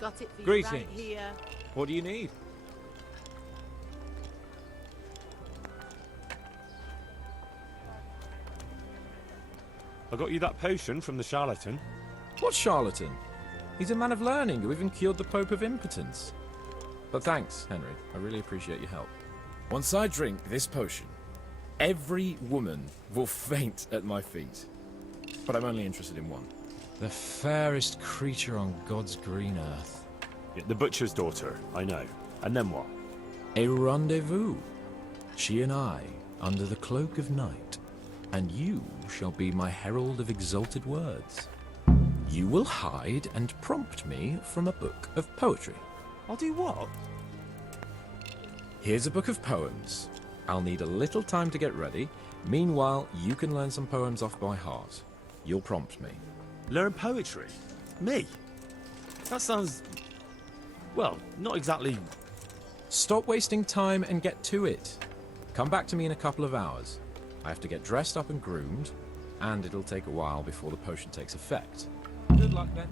Got it for you Greetings. right here. What do you need? I got you that potion from the charlatan. What charlatan? He's a man of learning who even cured the Pope of impotence. But thanks, Henry. I really appreciate your help. Once I drink this potion, every woman will faint at my feet. But I'm only interested in one. The fairest creature on God's green earth. Yeah, the butcher's daughter, I know. And then what? A rendezvous. She and I, under the cloak of night. And you shall be my herald of exalted words. You will hide and prompt me from a book of poetry. I'll do what? Here's a book of poems. I'll need a little time to get ready. Meanwhile, you can learn some poems off by heart. You'll prompt me. Learn poetry? Me? That sounds... well, not exactly... Stop wasting time and get to it. Come back to me in a couple of hours. I have to get dressed up and groomed, and it'll take a while before the potion takes effect. Good luck then.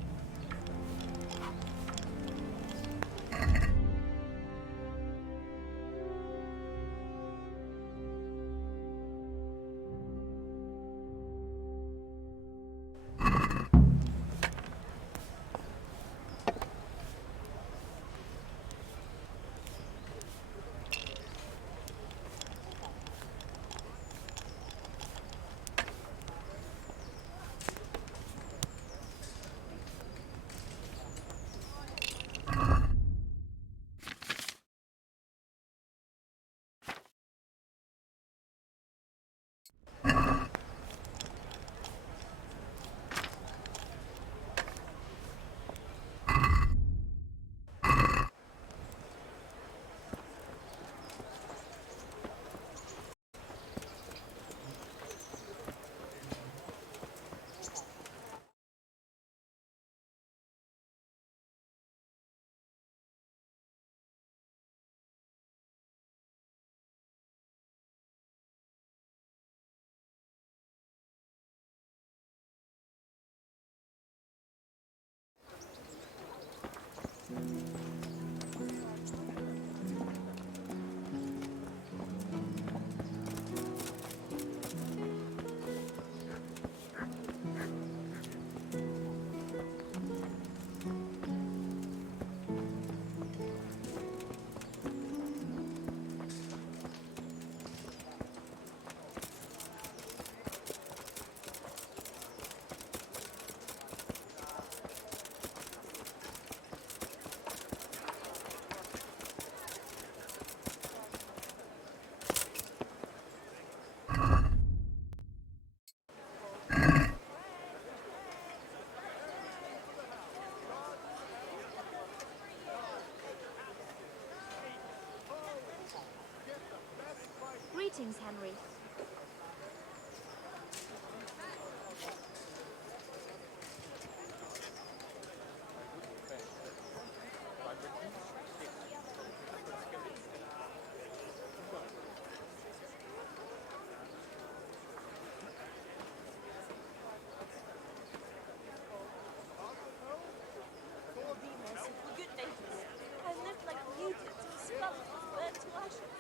Greetings, Henry. I lived like an idiot, spelled from bed to ashes.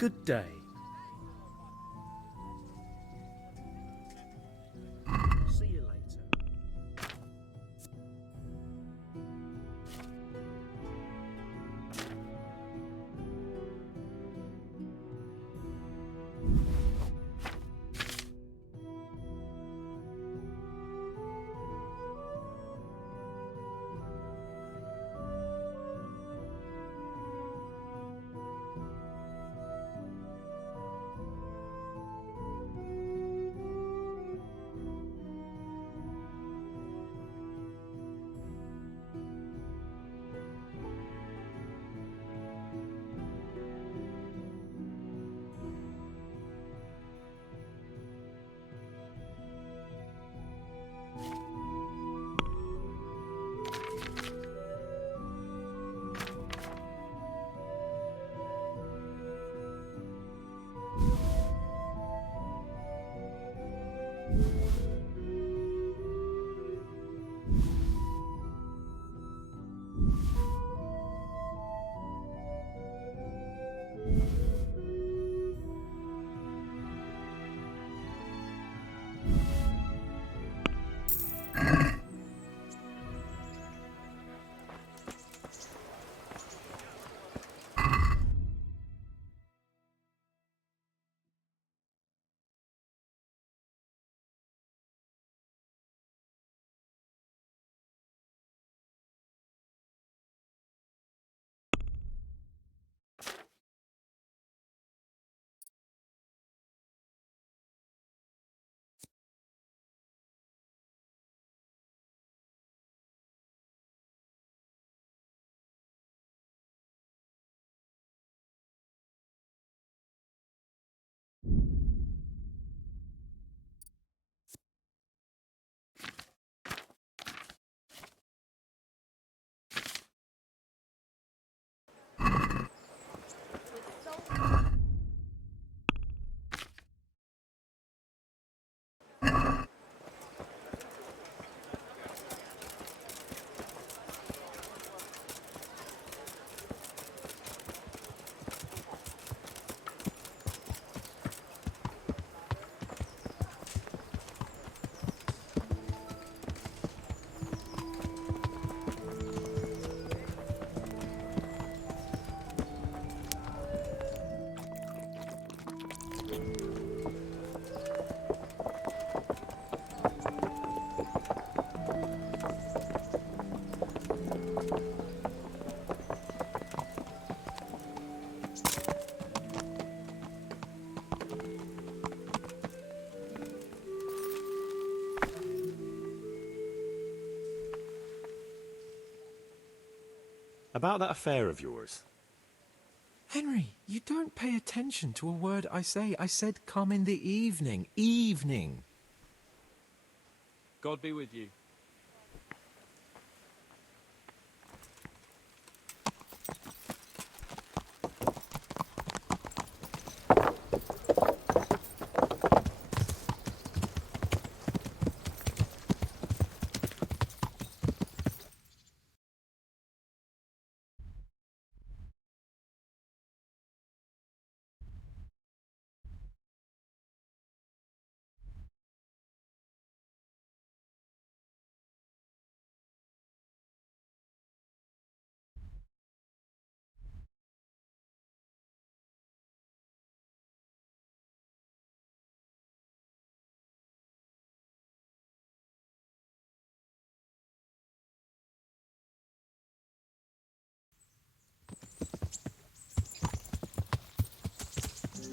good day. See you later. About that affair of yours. Henry, you don't pay attention to a word I say. I said come in the evening. Evening. God be with you.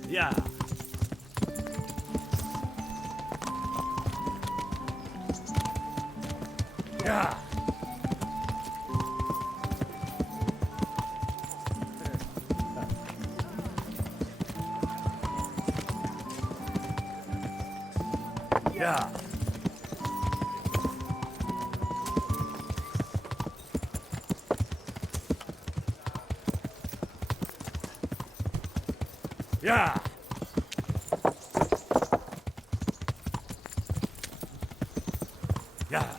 Yeah. Yeah. Yeah. Yeah. Yeah.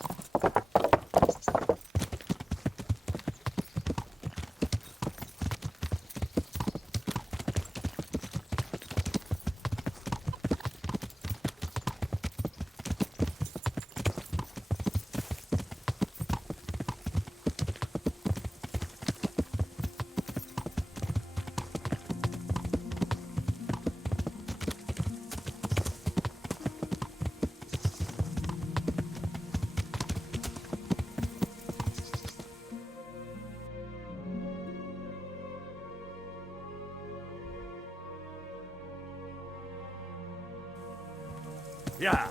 Yeah.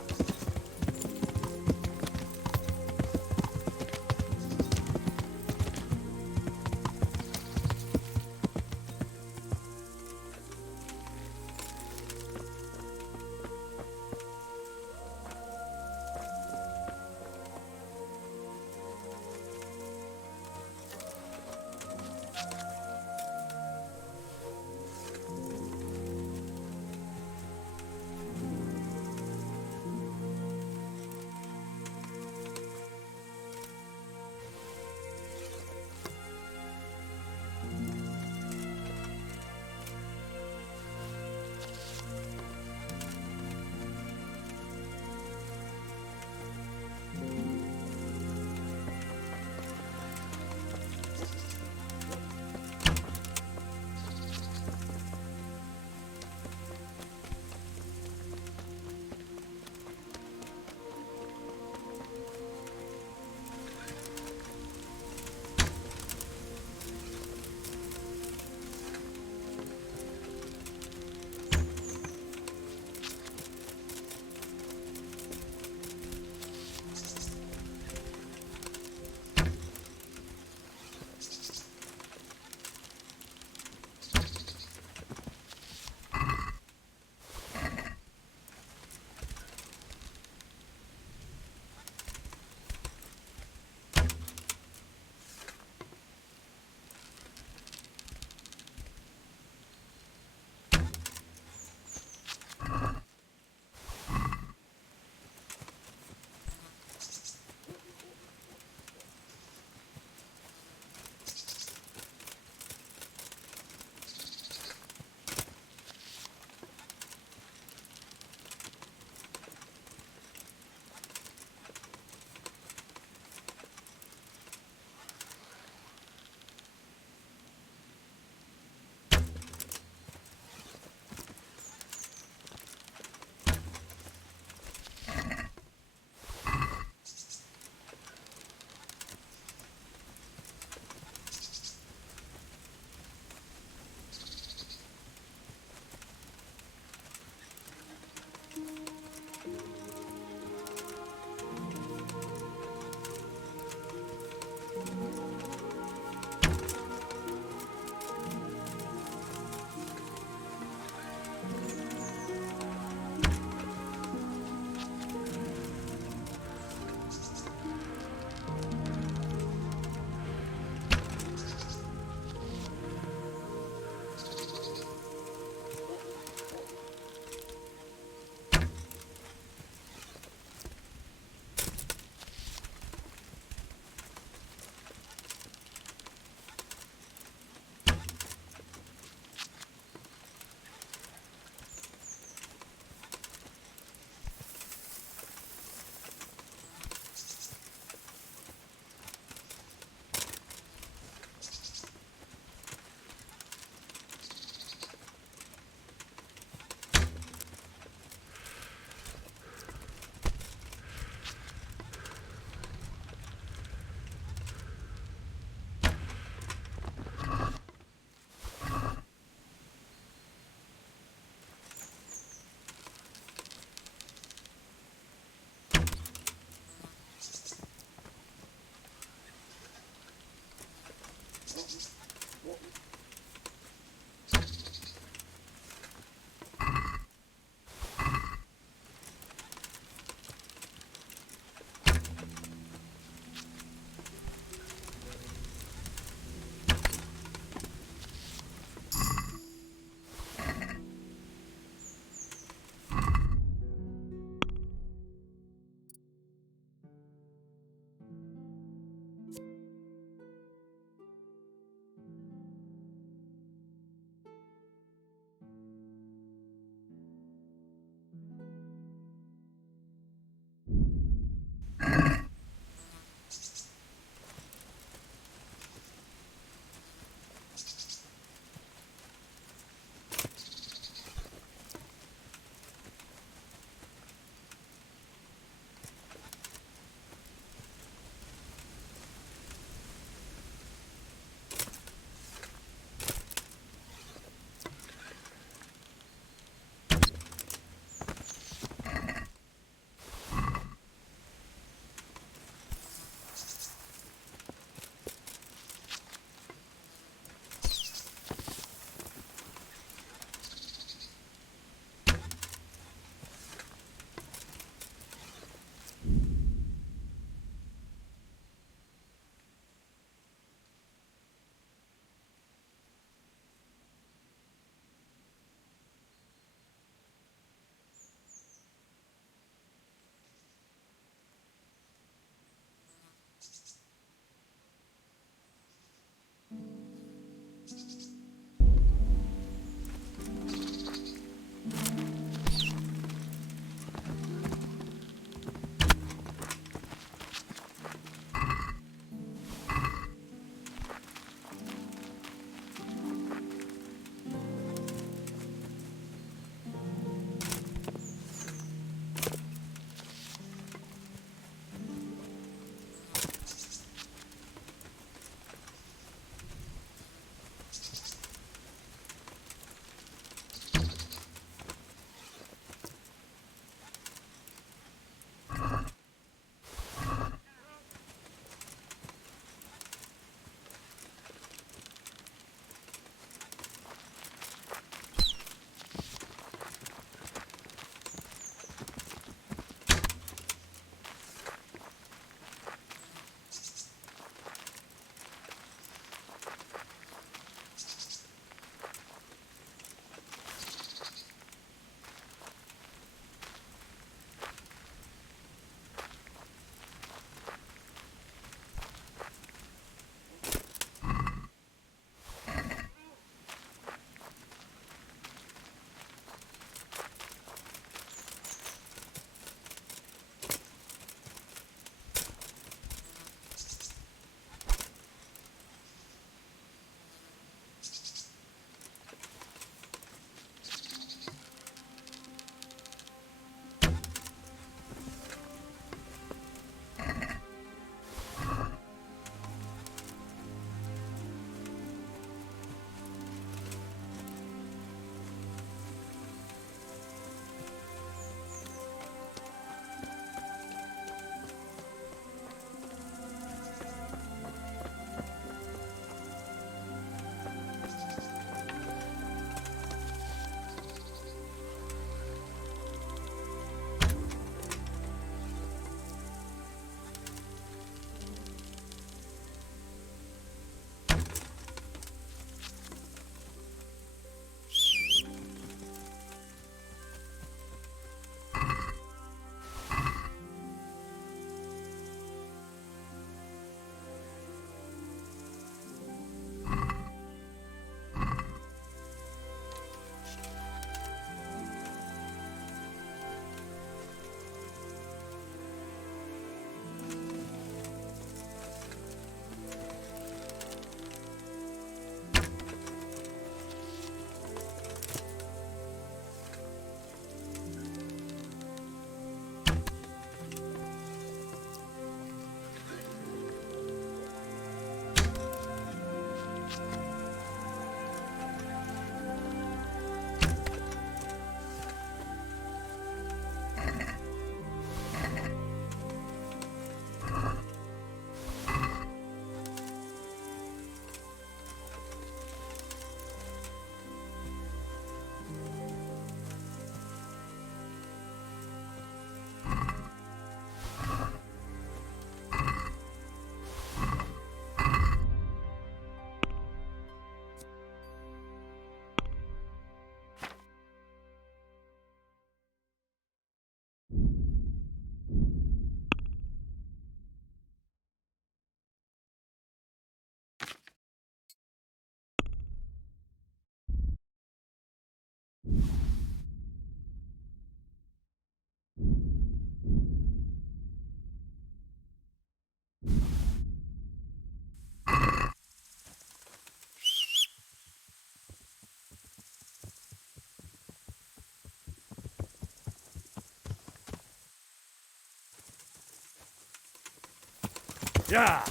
Yeah.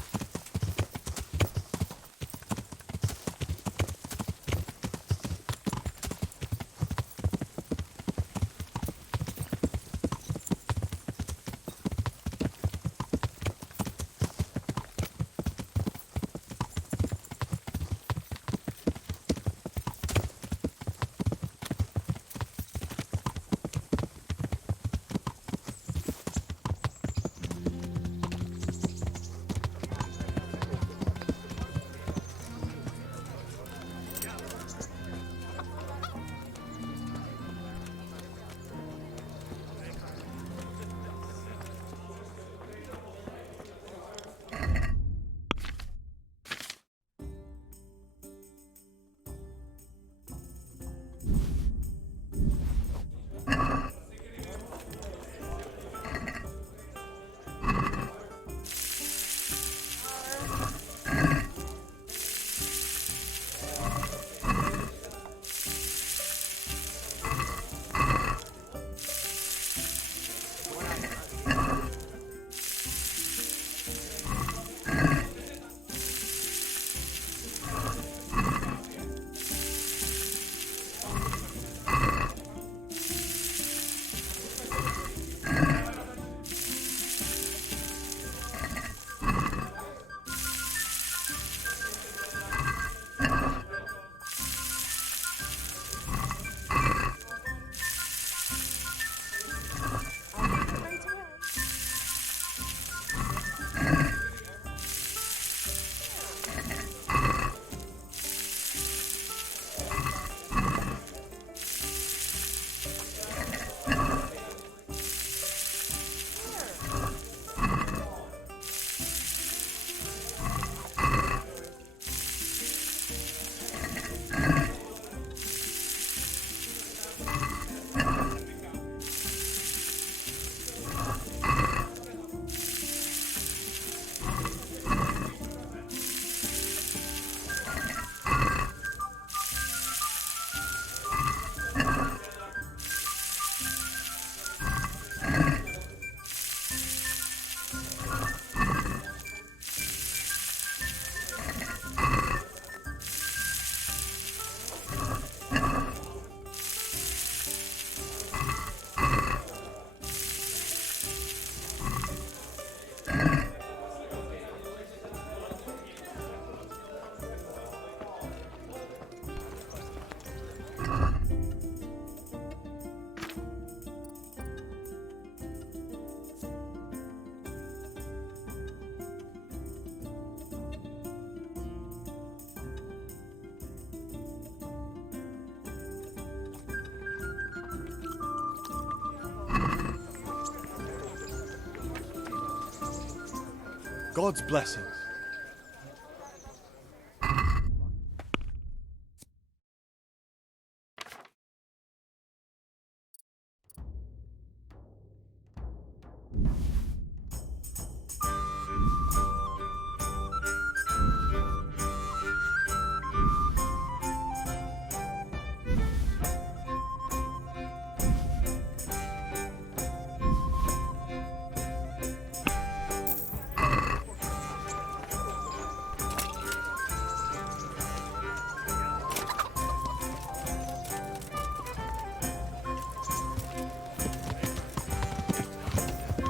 God's blessings.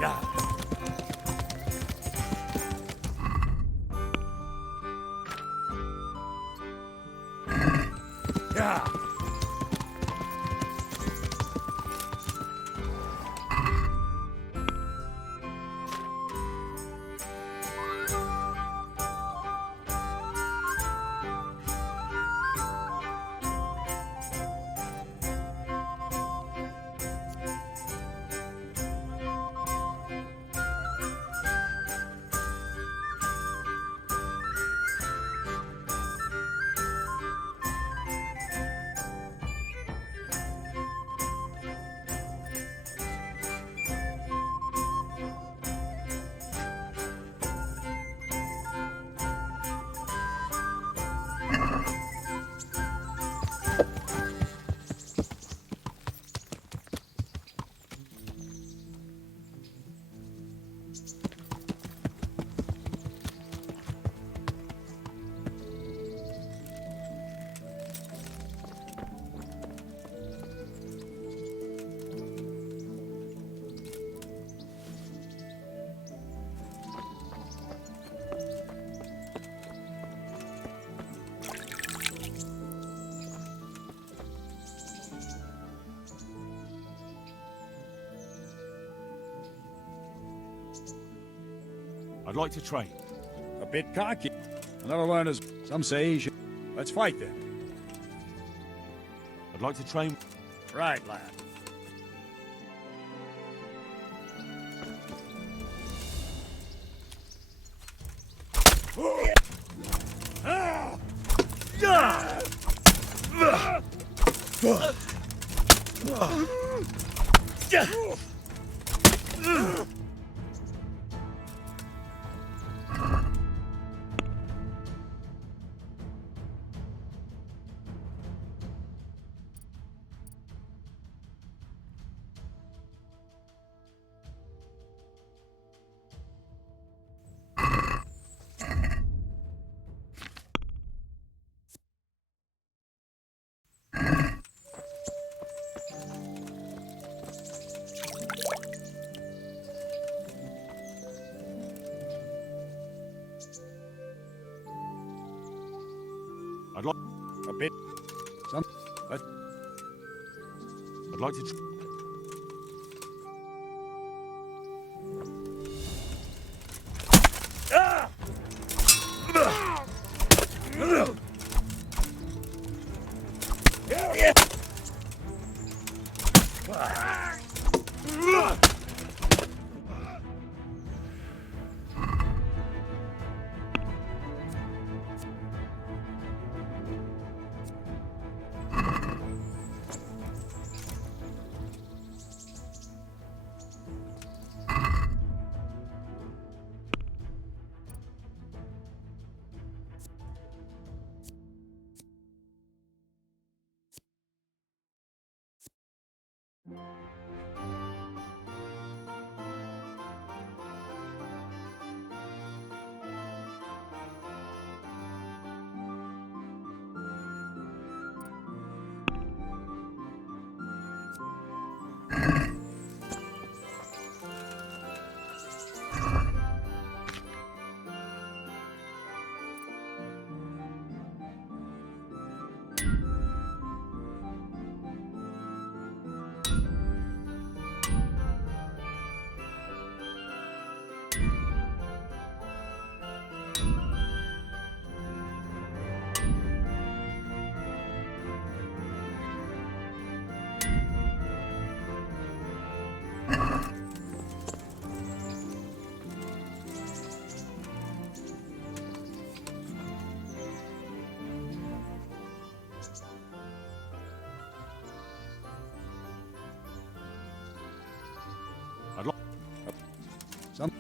Yeah. Yeah. I'd like to train. A bit cocky. Another learner's. Some say he should. Let's fight then. I'd like to train. Right, lad. I'd like. A bit. Some. I'd like to. Some.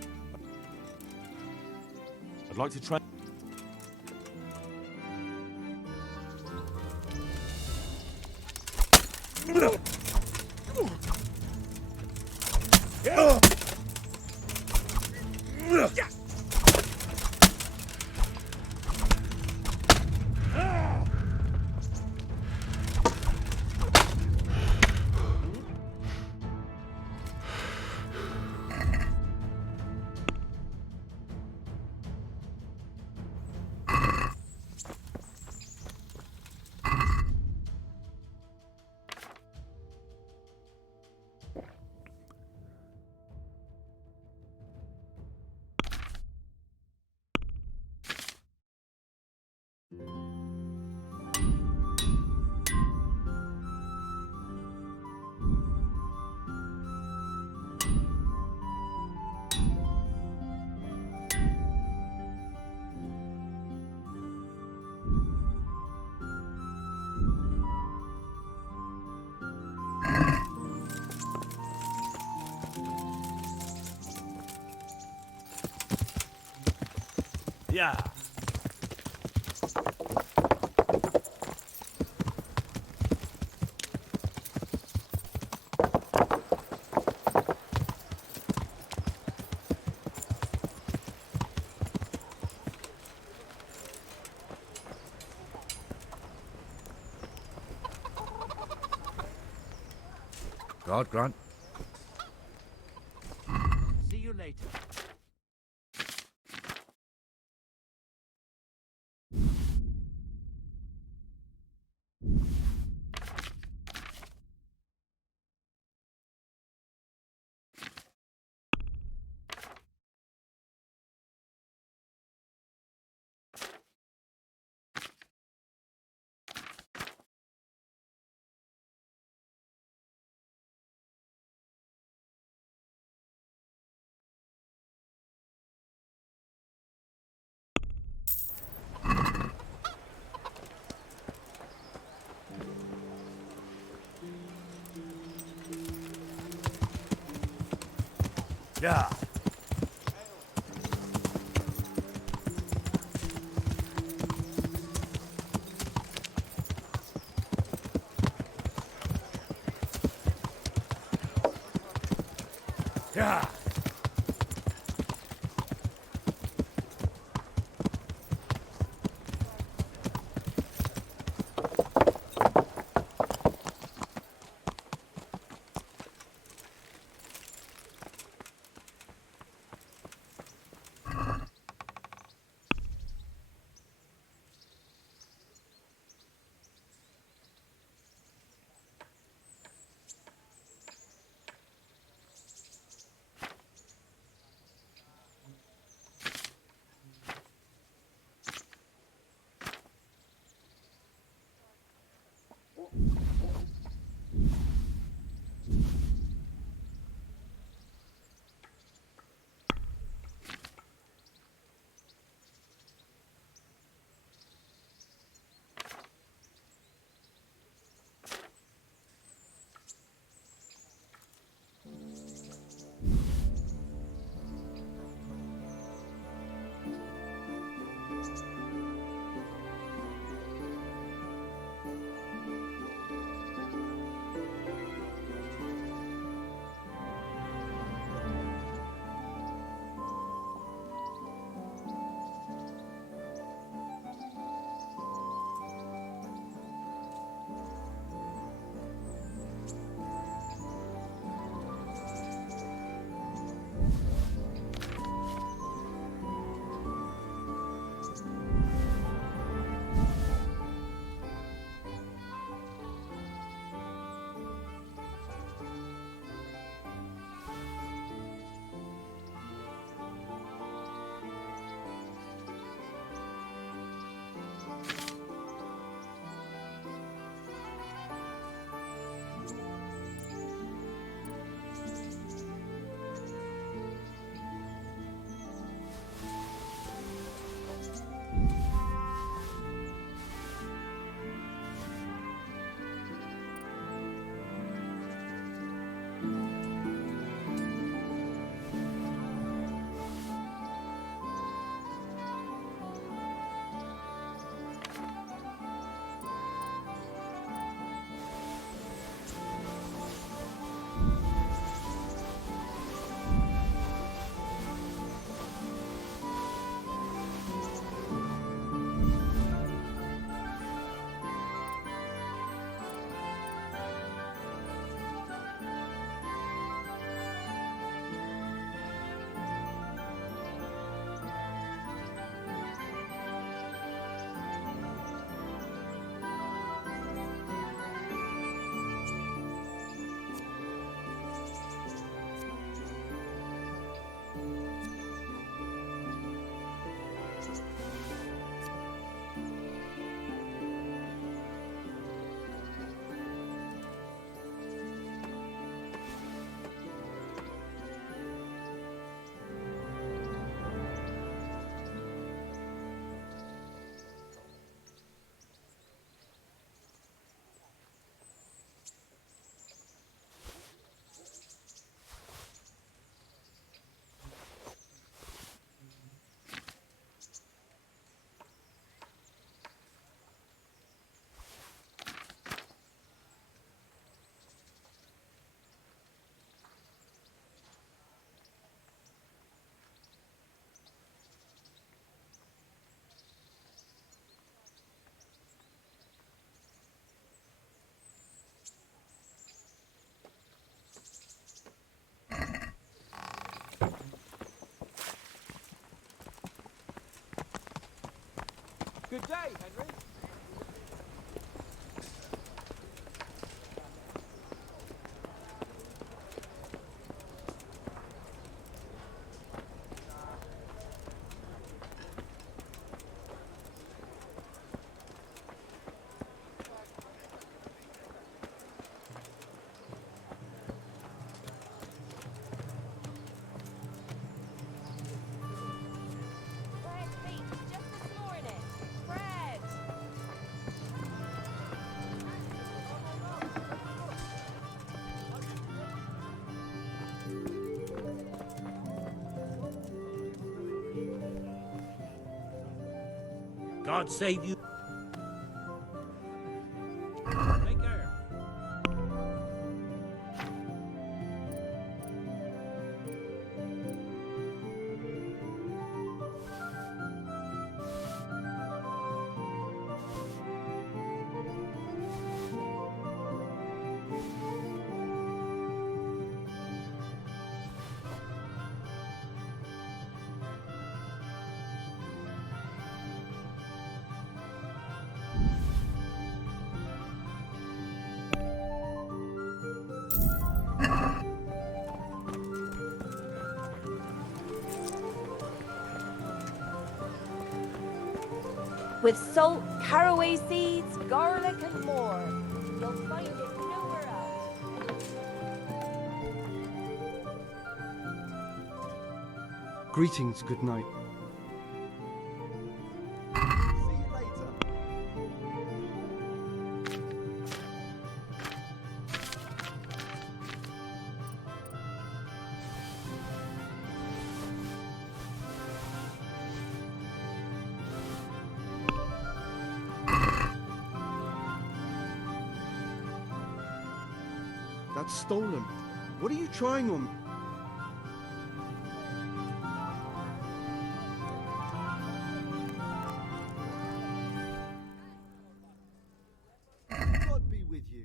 I'd like to train. Yeah. God grant. See you later. Yeah. Yeah. Good day, Henry. Bread beat just this morning. Bread. God save you. Take care. With salt, caraway seeds, garlic, and more. You'll find it nowhere else. Greetings, good night. See you later. That's stolen. What are you trying on? God be with you.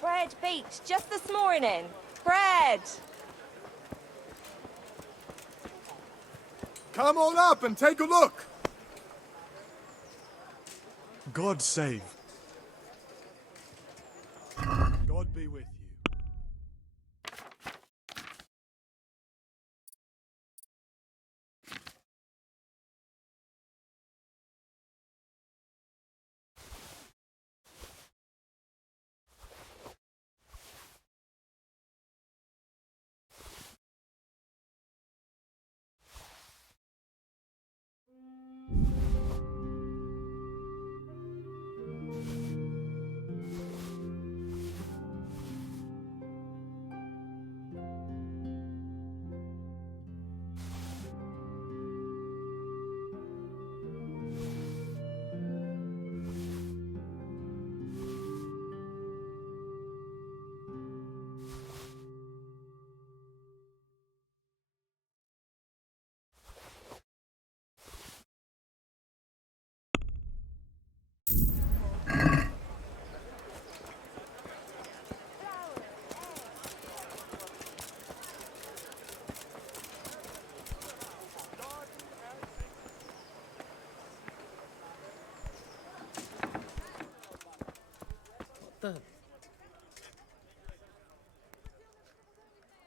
Bread baked just this morning. Bread! Come on up and take a look. God save. God be with you.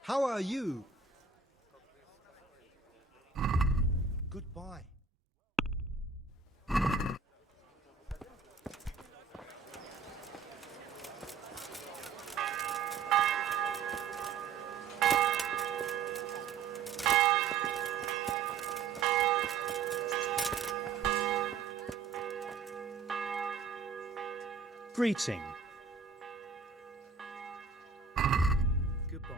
How are you? Goodbye. Greeting. Goodbye.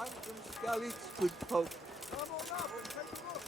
I'm from Scully's good folk. Come on up and take a look.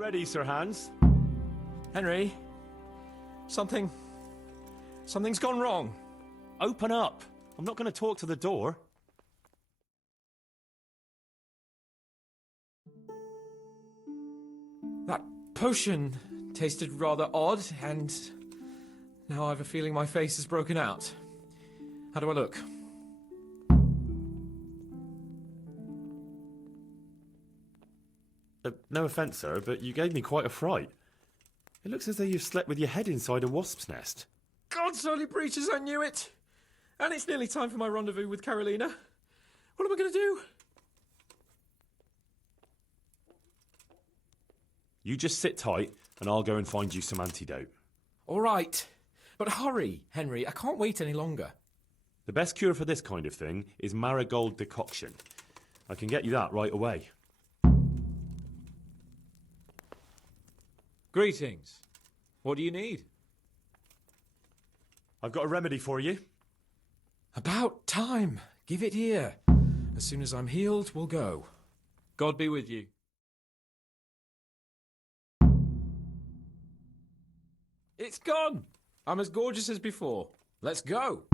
ready, Sir Hans? Henry, something's gone wrong. Open up. I'm not going to talk to the door. That potion tasted rather odd, and now I have a feeling my face is broken out. How do I look? No offence, sir, but you gave me quite a fright. It looks as though you've slept with your head inside a wasp's nest. God's holy breeches, I knew it! And it's nearly time for my rendezvous with Carolina. What am I going to do? You just sit tight, and I'll go and find you some antidote. All right. But hurry, Henry. I can't wait any longer. The best cure for this kind of thing is marigold decoction. I can get you that right away. Greetings. What do you need? I've got a remedy for you. About time. Give it here. As soon as I'm healed, we'll go. God be with you. It's gone. I'm as gorgeous as before. Let's go.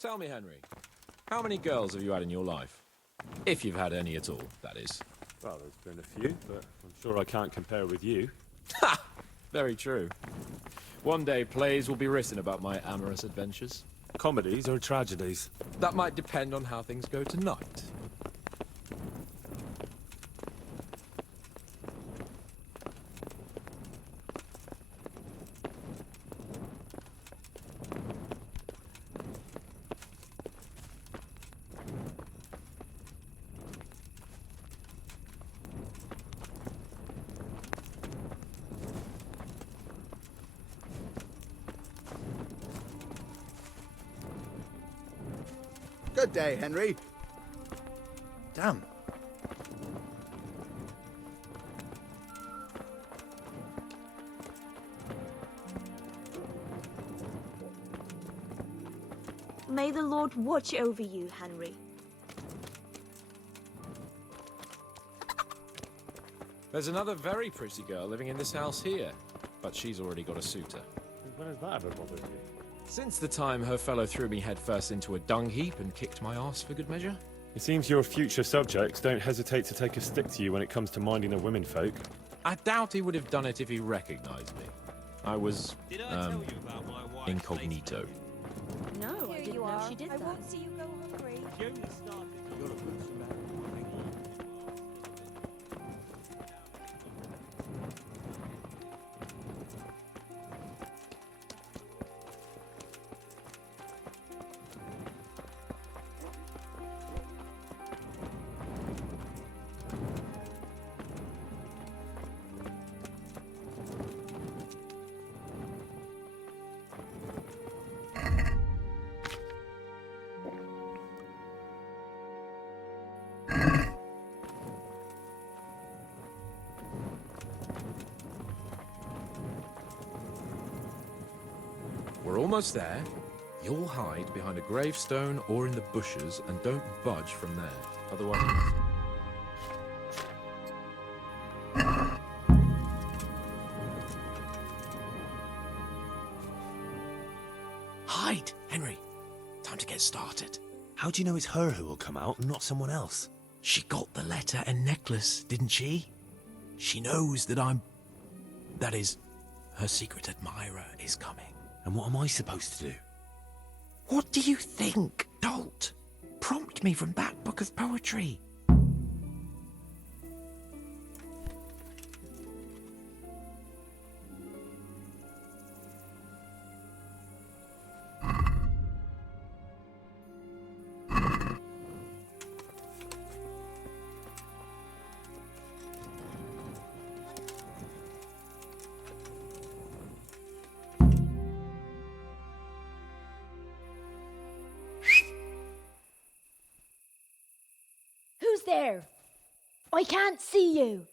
Tell me, Henry, how many girls have you had in your life? If you've had any at all, that is. Well, there's been a few, but I'm sure I can't compare with you. Ha! Very true. One day plays will be written about my amorous adventures. Comedies or tragedies? That might depend on how things go tonight. Good day, Henry. Damn. May the Lord watch over you, Henry. There's another very pretty girl living in this house here, but she's already got a suitor. When has that ever bothered you? Since the time her fellow threw me headfirst into a dung heap and kicked my arse for good measure. It seems your future subjects don't hesitate to take a stick to you when it comes to minding the womenfolk. I doubt he would have done it if he recognized me. I was, Did I tell you about my wife's incognito. No, I didn't know she did I that. won't see you go hungry. She only started. You're a good Samaritan. We're almost there. You'll hide behind a gravestone or in the bushes and don't budge from there. Otherwise... Hide, Henry. Time to get started. How do you know it's her who will come out and not someone else? She got the letter and necklace, didn't she? She knows that that is, her secret admirer is coming. And what am I supposed to do? What do you think, dolt? Prompt me from that book of poetry. Who's there? I can't see you.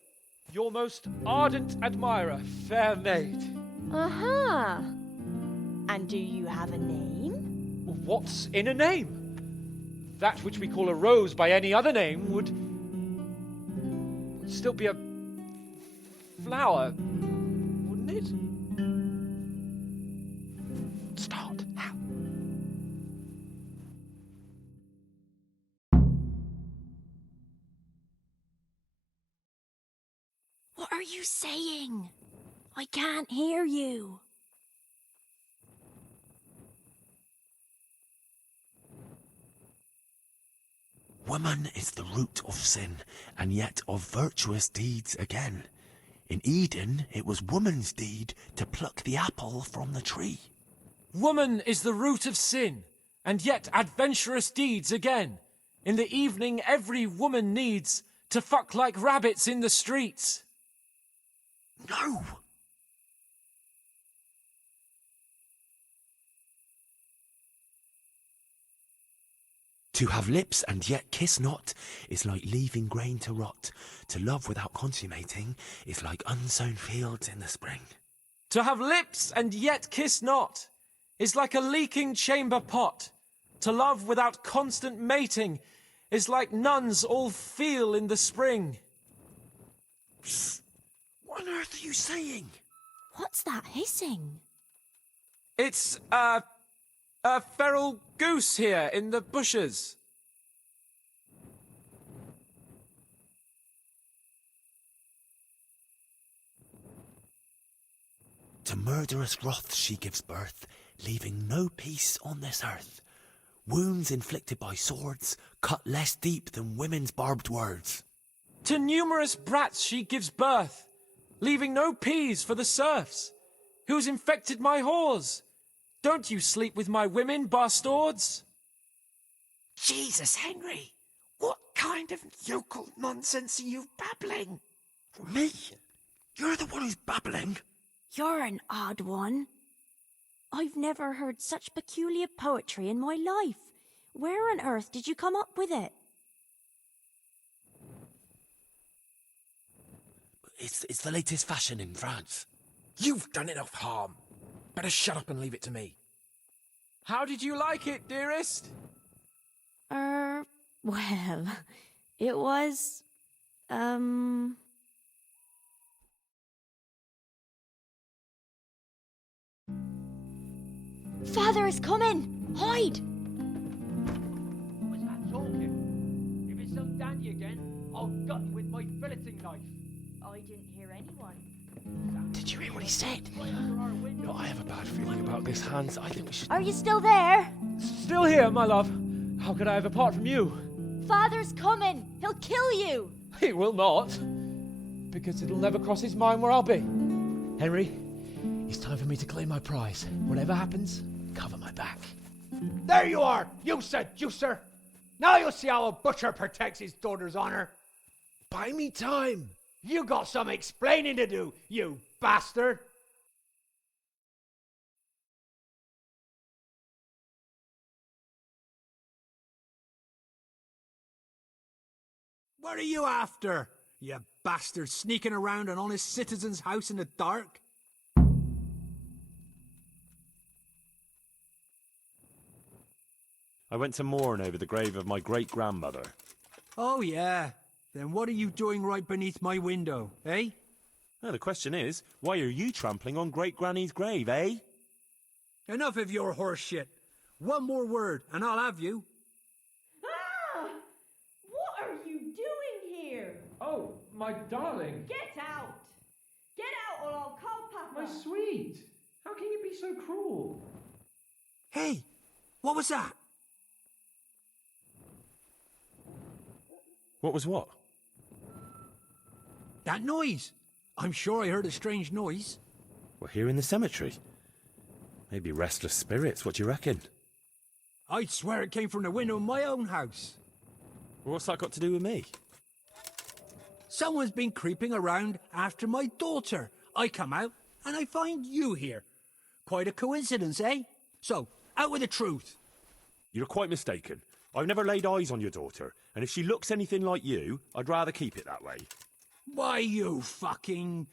Your most ardent admirer, fair maid. Uh-huh. And do you have a name? What's in a name? That which we call a rose by any other name would still be a flower, wouldn't it? Start now. What are you saying? I can't hear you. Woman is the root of sin, and yet of virtuous deeds again. In Eden, it was woman's deed to pluck the apple from the tree. Woman is the root of sin, and yet adventurous deeds again. In the evening, every woman needs to fuck like rabbits in the streets. No! To have lips and yet kiss not is like leaving grain to rot. To love without consummating is like unsown fields in the spring. To have lips and yet kiss not is like a leaking chamber pot. To love without constant mating is like nuns all feel in the spring. Psst. What on earth are you saying? What's that hissing? It's a feral goose here in the bushes. To murderous wrath she gives birth, leaving no peace on this earth. Wounds inflicted by swords cut less deep than women's barbed words. To numerous brats she gives birth, leaving no peas for the serfs. Who's infected my whores? Don't you sleep with my women, bastards? Jesus, Henry! What kind of yokel nonsense are you babbling? Me? You're the one who's babbling. You're an odd one. I've never heard such peculiar poetry in my life. Where on earth did you come up with it? It's the latest fashion in France. You've done enough harm. Better shut up and leave it to me. How did you like it, dearest? Well, it was, Father is coming! Hide! Was that talking? If it's some dandy again, I'll gut you with my filleting knife. I didn't hear anyone. Did you hear what he said? No, I have a bad feeling about this, Hans. I think we should... Are you still there? Still here, my love. How could I have apart from you? Father's coming! He'll kill you! He will not. Because it'll never cross his mind where I'll be. Henry, it's time for me to claim my prize. Whatever happens, cover my back. There you are, you seducer! Now you'll see how a butcher protects his daughter's honor. Buy me time. You got some explaining to do, you bastard! What are you after, you bastard, sneaking around an honest citizen's house in the dark? I went to mourn over the grave of my great-grandmother. Oh, yeah. Then what are you doing right beneath my window, eh? Now, the question is, why are you trampling on great-granny's grave, eh? Enough of your horse shit. One more word, and I'll have you. Ah! What are you doing here? Oh, my darling. Get out! Get out or I'll call Papa! My sweet. How can you be so cruel? Hey, what was that? What was what? That noise. I'm sure I heard a strange noise. We're here in the cemetery. Maybe restless spirits, what do you reckon? I'd swear it came from the window of my own house. What's that got to do with me? Someone's been creeping around after my daughter. I come out and I find you here. Quite a coincidence, eh? So, out with the truth. You're quite mistaken. I've never laid eyes on your daughter, and if she looks anything like you, I'd rather keep it that way. Why, you fucking...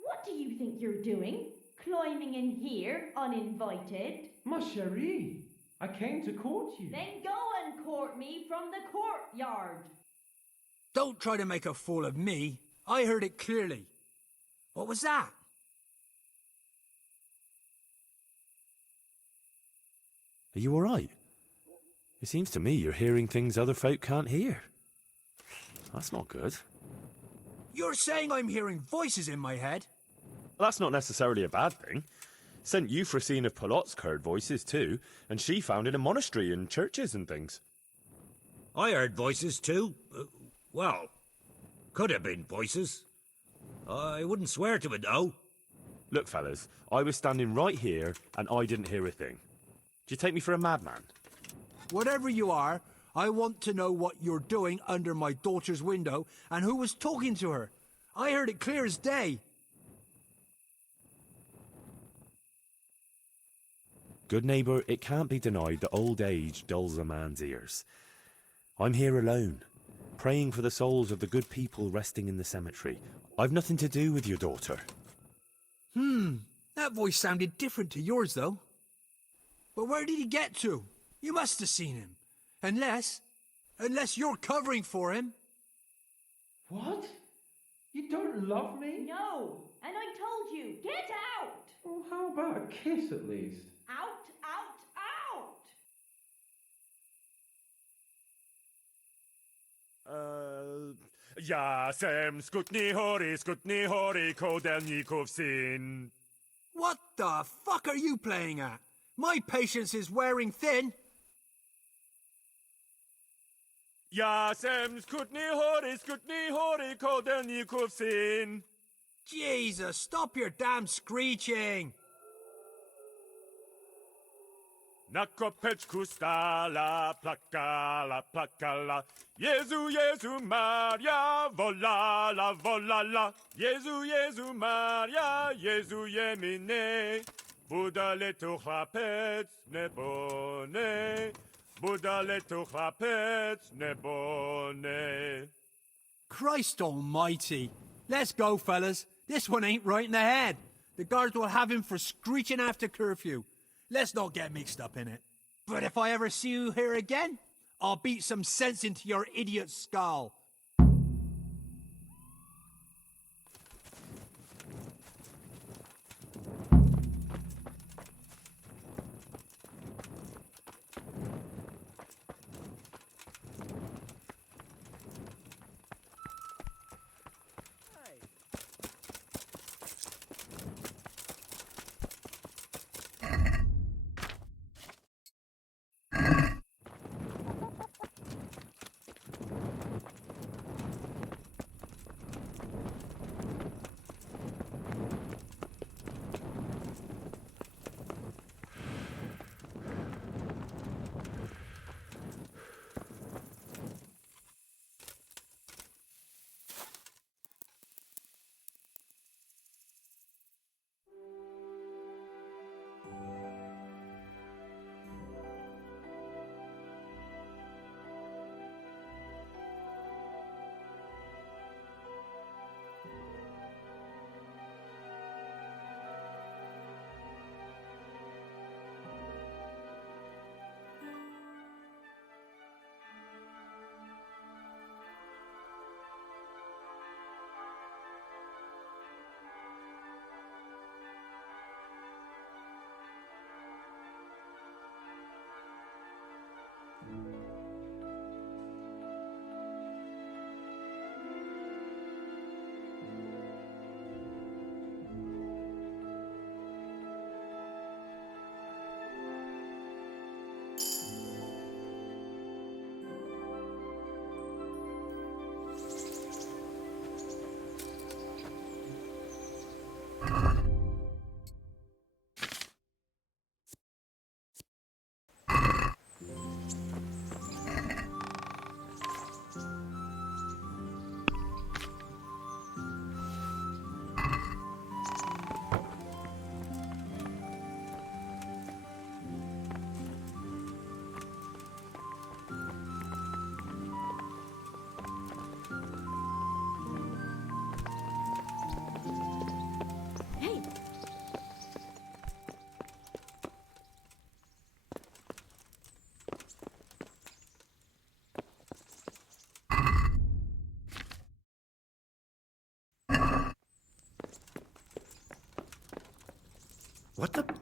What do you think you're doing? Climbing in here, uninvited? Ma chérie, I came to court you. Then go and court me from the courtyard. Don't try to make a fool of me. I heard it clearly. What was that? Are you all right? It seems to me you're hearing things other folk can't hear. That's not good. You're saying I'm hearing voices in my head? Well, that's not necessarily a bad thing. St. Euphrosyne of Polotsk heard voices too, and she founded a monastery and churches and things. I heard voices too. Well, could have been voices. I wouldn't swear to it though. Look, fellas, I was standing right here and I didn't hear a thing. Do you take me for a madman? Whatever you are, I want to know what you're doing under my daughter's window and who was talking to her. I heard it clear as day. Good neighbour, it can't be denied that old age dulls a man's ears. I'm here alone, praying for the souls of the good people resting in the cemetery. I've nothing to do with your daughter. That voice sounded different to yours, though. But where did he get to? You must have seen him. Unless you're covering for him. What? You don't love me? No, and I told you, get out! Well, how about a kiss at least? Out, out, out! Jasem skutni hori kodelnikov syn. What the fuck are you playing at? My patience is wearing thin. Jasem skutni hori kodelnikov syn. Jesus, stop your damn screeching. Na kopečku stála, plakala. Jezu, Maria, volala. Jezu, Maria, Jezu je mine. Budale tu chlapec nebo ne. Budale tu chlapec nebo ne. Christ almighty. Let's go, fellas. This one ain't right in the head. The guards will have him for screeching after curfew. Let's not get mixed up in it. But if I ever see you here again, I'll beat some sense into your idiot skull. What the?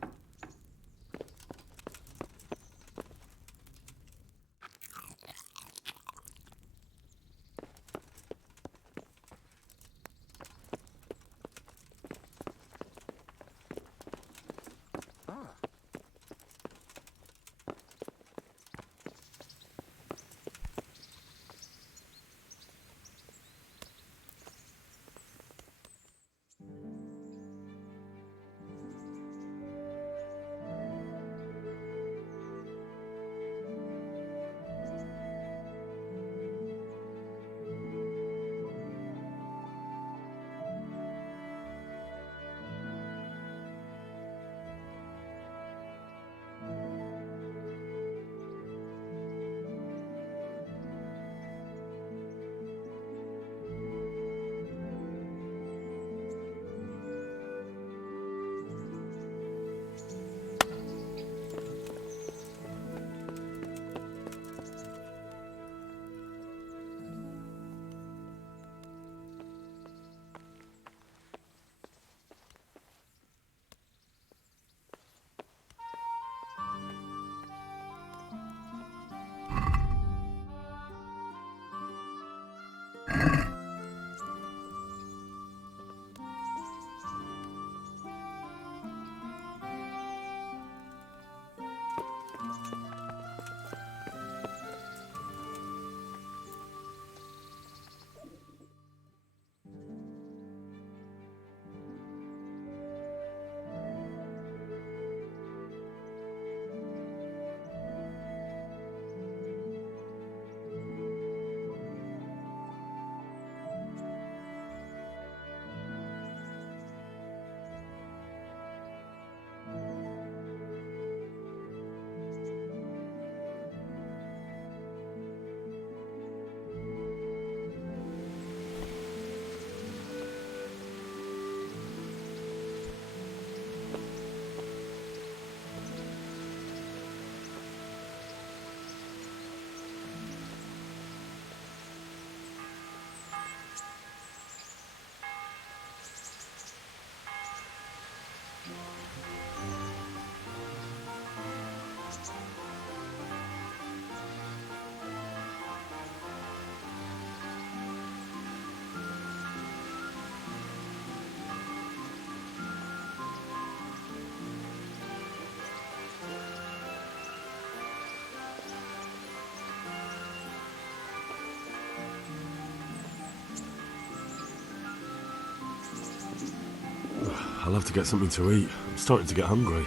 I'll have to get something to eat. I'm starting to get hungry.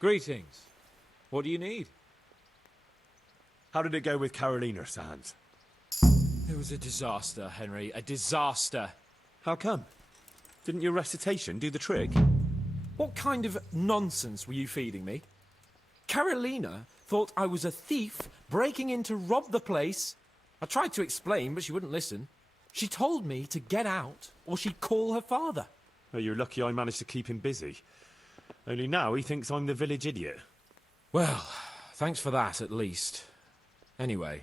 Greetings. What do you need? How did it go with Carolina, Sans? It was a disaster, Henry. A disaster. How come? Didn't your recitation do the trick? What kind of nonsense were you feeding me? Carolina thought I was a thief breaking in to rob the place. I tried to explain, but she wouldn't listen. She told me to get out, or she'd call her father. Well, you're lucky I managed to keep him busy. Only now he thinks I'm the village idiot. Well, thanks for that, at least. Anyway,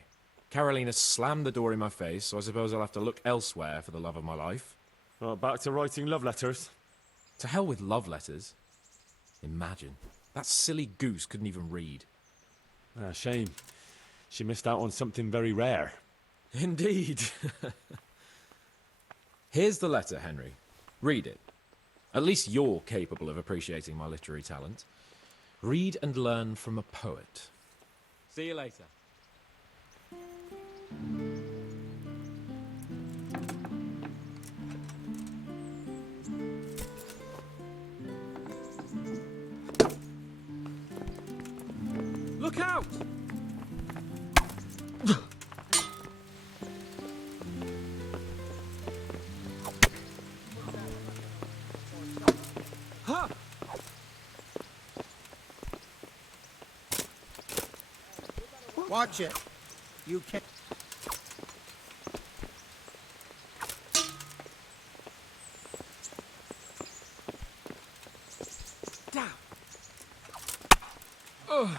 Carolina slammed the door in my face, so I suppose I'll have to look elsewhere for the love of my life. Well, back to writing love letters. To hell with love letters. Imagine. That silly goose couldn't even read. Ah, shame. She missed out on something very rare. Indeed. Here's the letter, Henry. Read it. At least you're capable of appreciating my literary talent. Read and learn from a poet. See you later. Look out! Huh. Watch it. You can't. Down. Ugh.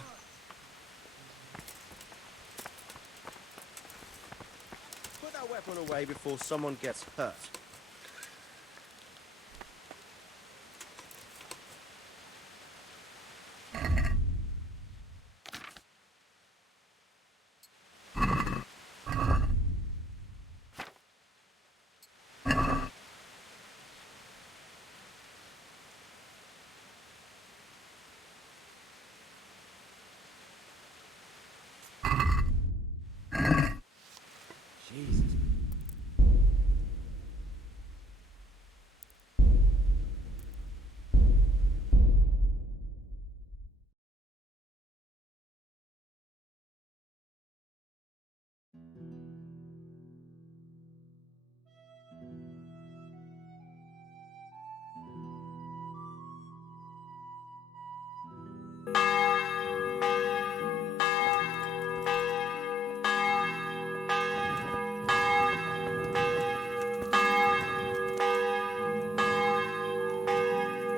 Put that weapon away before someone gets hurt. Jesus.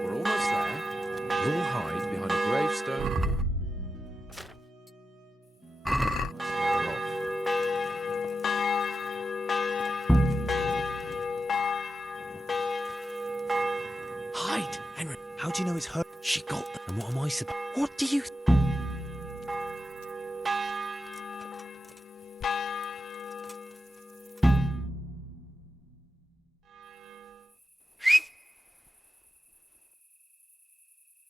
We're almost there. You'll hide behind a gravestone. Hide, Henry. How do you know it's her? She got them. And what am I supposed? What do you?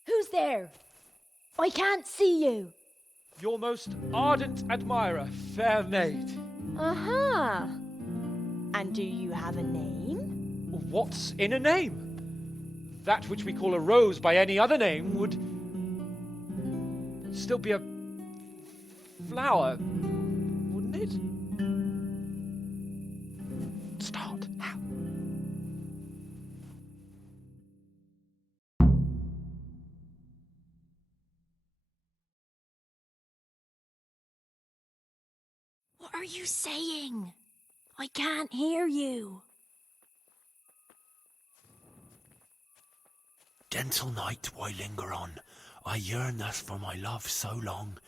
Who's there? I can't see you. Your most ardent admirer, fair maid. Uh-huh. And do you have a name? What's in a name? That which we call a rose by any other name would still be a flower, wouldn't it? Start. How? What are you saying? I can't hear you. Gentle night, why linger on? I yearn thus for my love so long.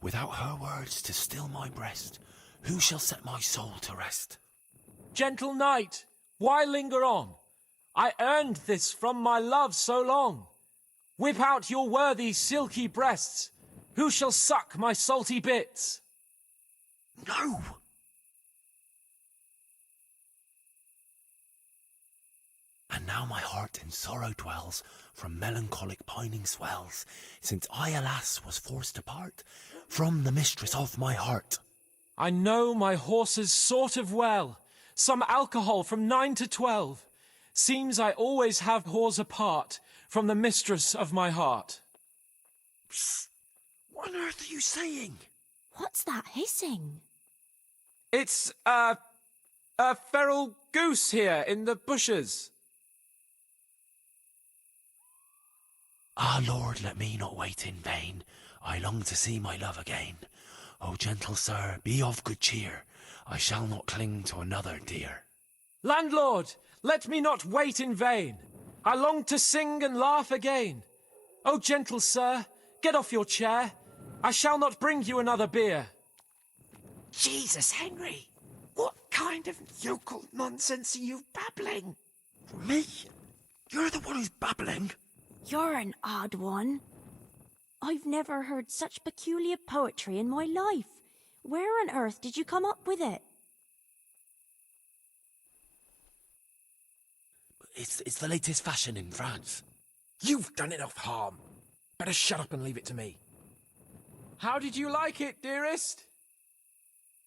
Without her words to still my breast, who shall set my soul to rest? Gentle night, why linger on? I earned this from my love so long. Whip out your worthy silky breasts. Who shall suck my salty bits? No! And now my heart in sorrow dwells, from melancholic pining swells, since I, alas, was forced to part from the mistress of my heart. I know my horses sort of well. Some alcohol from 9 to 12. Seems I always have whores apart from the mistress of my heart. What on earth are you saying? What's that hissing? It's, a feral goose here in the bushes. Ah, Lord, let me not wait in vain. I long to see my love again. O gentle sir, be of good cheer. I shall not cling to another dear. Landlord, let me not wait in vain. I long to sing and laugh again. Oh, gentle sir, get off your chair. I shall not bring you another beer. Jesus, Henry! What kind of yokel nonsense are you babbling? Me? You're the one who's babbling? You're an odd one. I've never heard such peculiar poetry in my life. Where on earth did you come up with it? It's the latest fashion in France. You've done enough harm. Better shut up and leave it to me. How did you like it, dearest?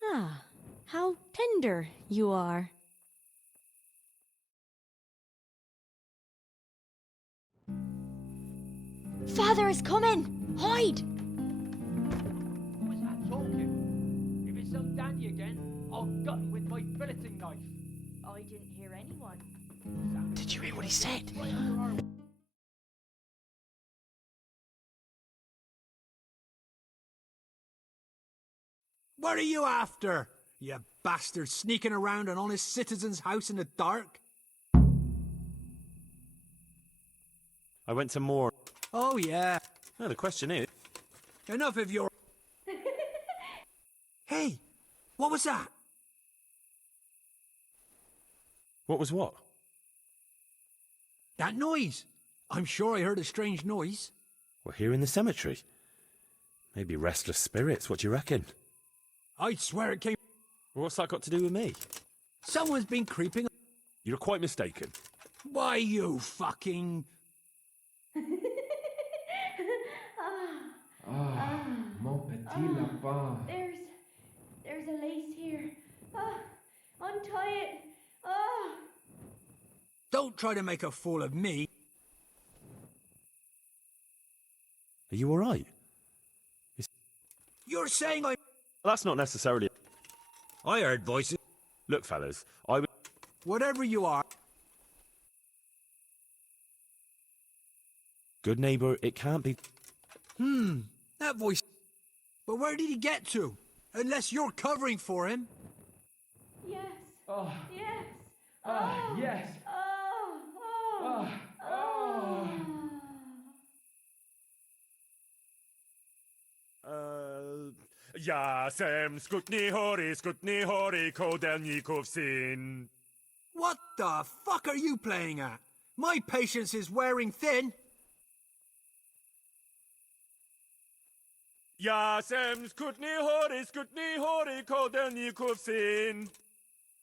Ah, how tender you are. Father is coming! Hide! Who was that talking? If it's some dandy again, I'll gut him with my filleting knife. I didn't hear anyone. Did you hear what he said? What are you after? You bastard sneaking around an honest citizen's house in the dark? I went to more. Oh, yeah. No, the question is... Enough of your... Hey, what was that? What was what? That noise. I'm sure I heard a strange noise. We're here in the cemetery. Maybe restless spirits, what do you reckon? I'd swear it came... What's that got to do with me? Someone's been creeping... You're quite mistaken. Why, you fucking... Mon petit lapin. There's a lace here. Untie it. Don't try to make a fool of me. Are you all right? You're saying I... That's not necessarily... I heard voices. Look, fellas, I would... Whatever you are... Good neighbour, it can't be... That voice... But where did he get to? Unless you're covering for him. Yes. Oh. Yes. Yes. Ja jsem skutný hory, koudelníkův syn. What the fuck are you playing at? My patience is wearing thin. Ja jsem skutný hory, koudelníkův syn.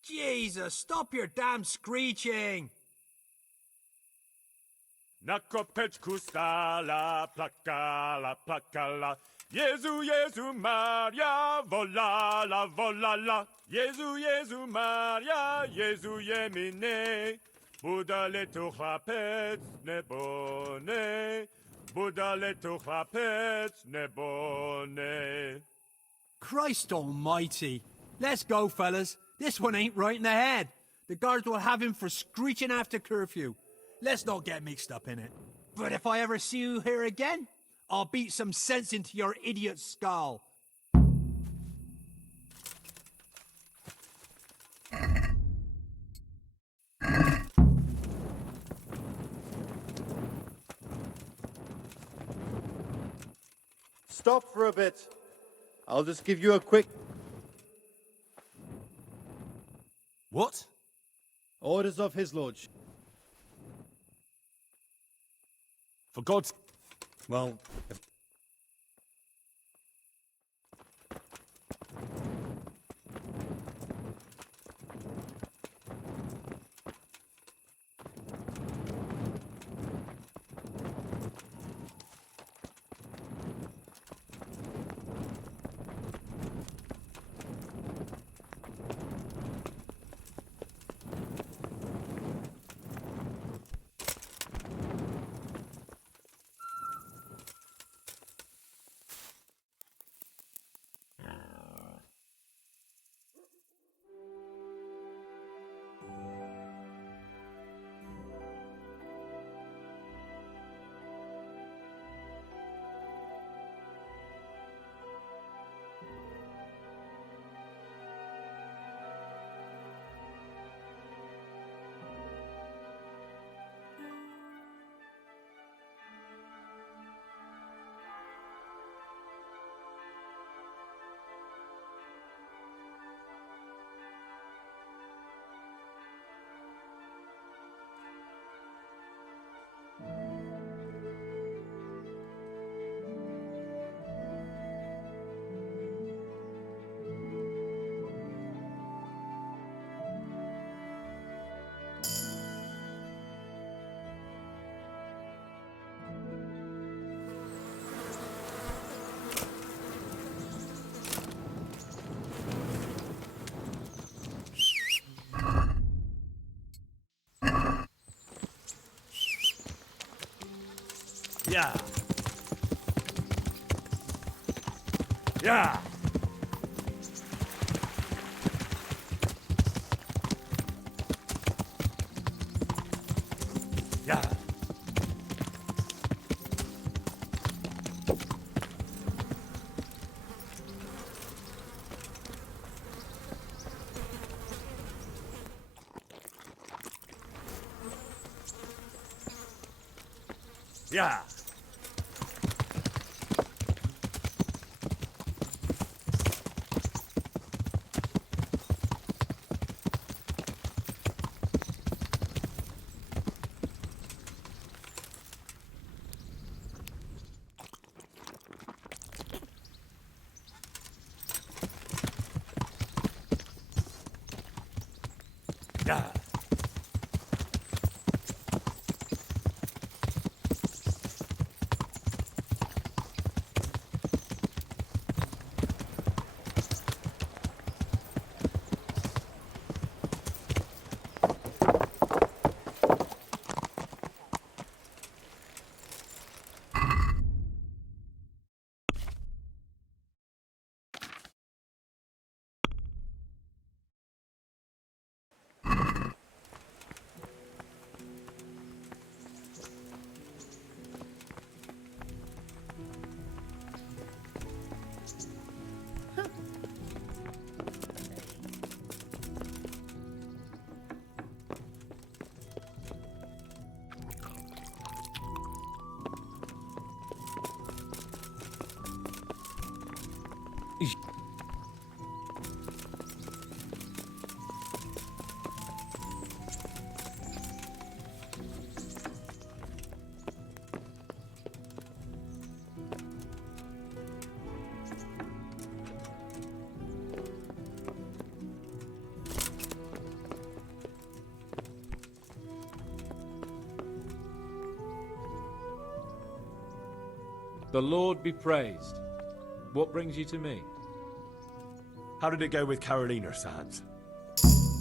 Jesus, stop your damn screeching. Na kopečku stála, plakala. Jezu, Maria, volala. Jezu, Maria, Jezu je minej. Budale tu chlapec nebo ne. Budale tu chlapec nebo ne. Christ almighty. Let's go, fellas. This one ain't right in the head. The guards will have him for screeching after curfew. Let's not get mixed up in it. But if I ever see you here again, I'll beat some sense into your idiot skull. Stop for a bit. I'll just give you a quick... What? Orders of his lordship. For God's... Well, Yeah. Yeah. Yeah. Yeah. Yeah. The Lord be praised. What brings you to me? How did it go with Carolina, Sans?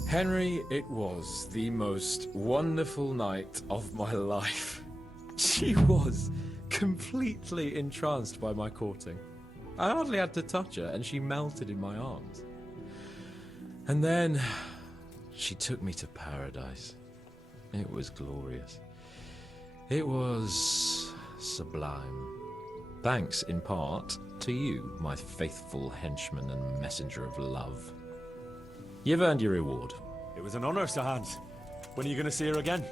Henry, it was the most wonderful night of my life. She was completely entranced by my courting. I hardly had to touch her, and she melted in my arms. And then she took me to paradise. It was glorious. It was sublime. Thanks, in part, to you, my faithful henchman and messenger of love. You've earned your reward. It was an honor, Sir Hans. When are you going to see her again?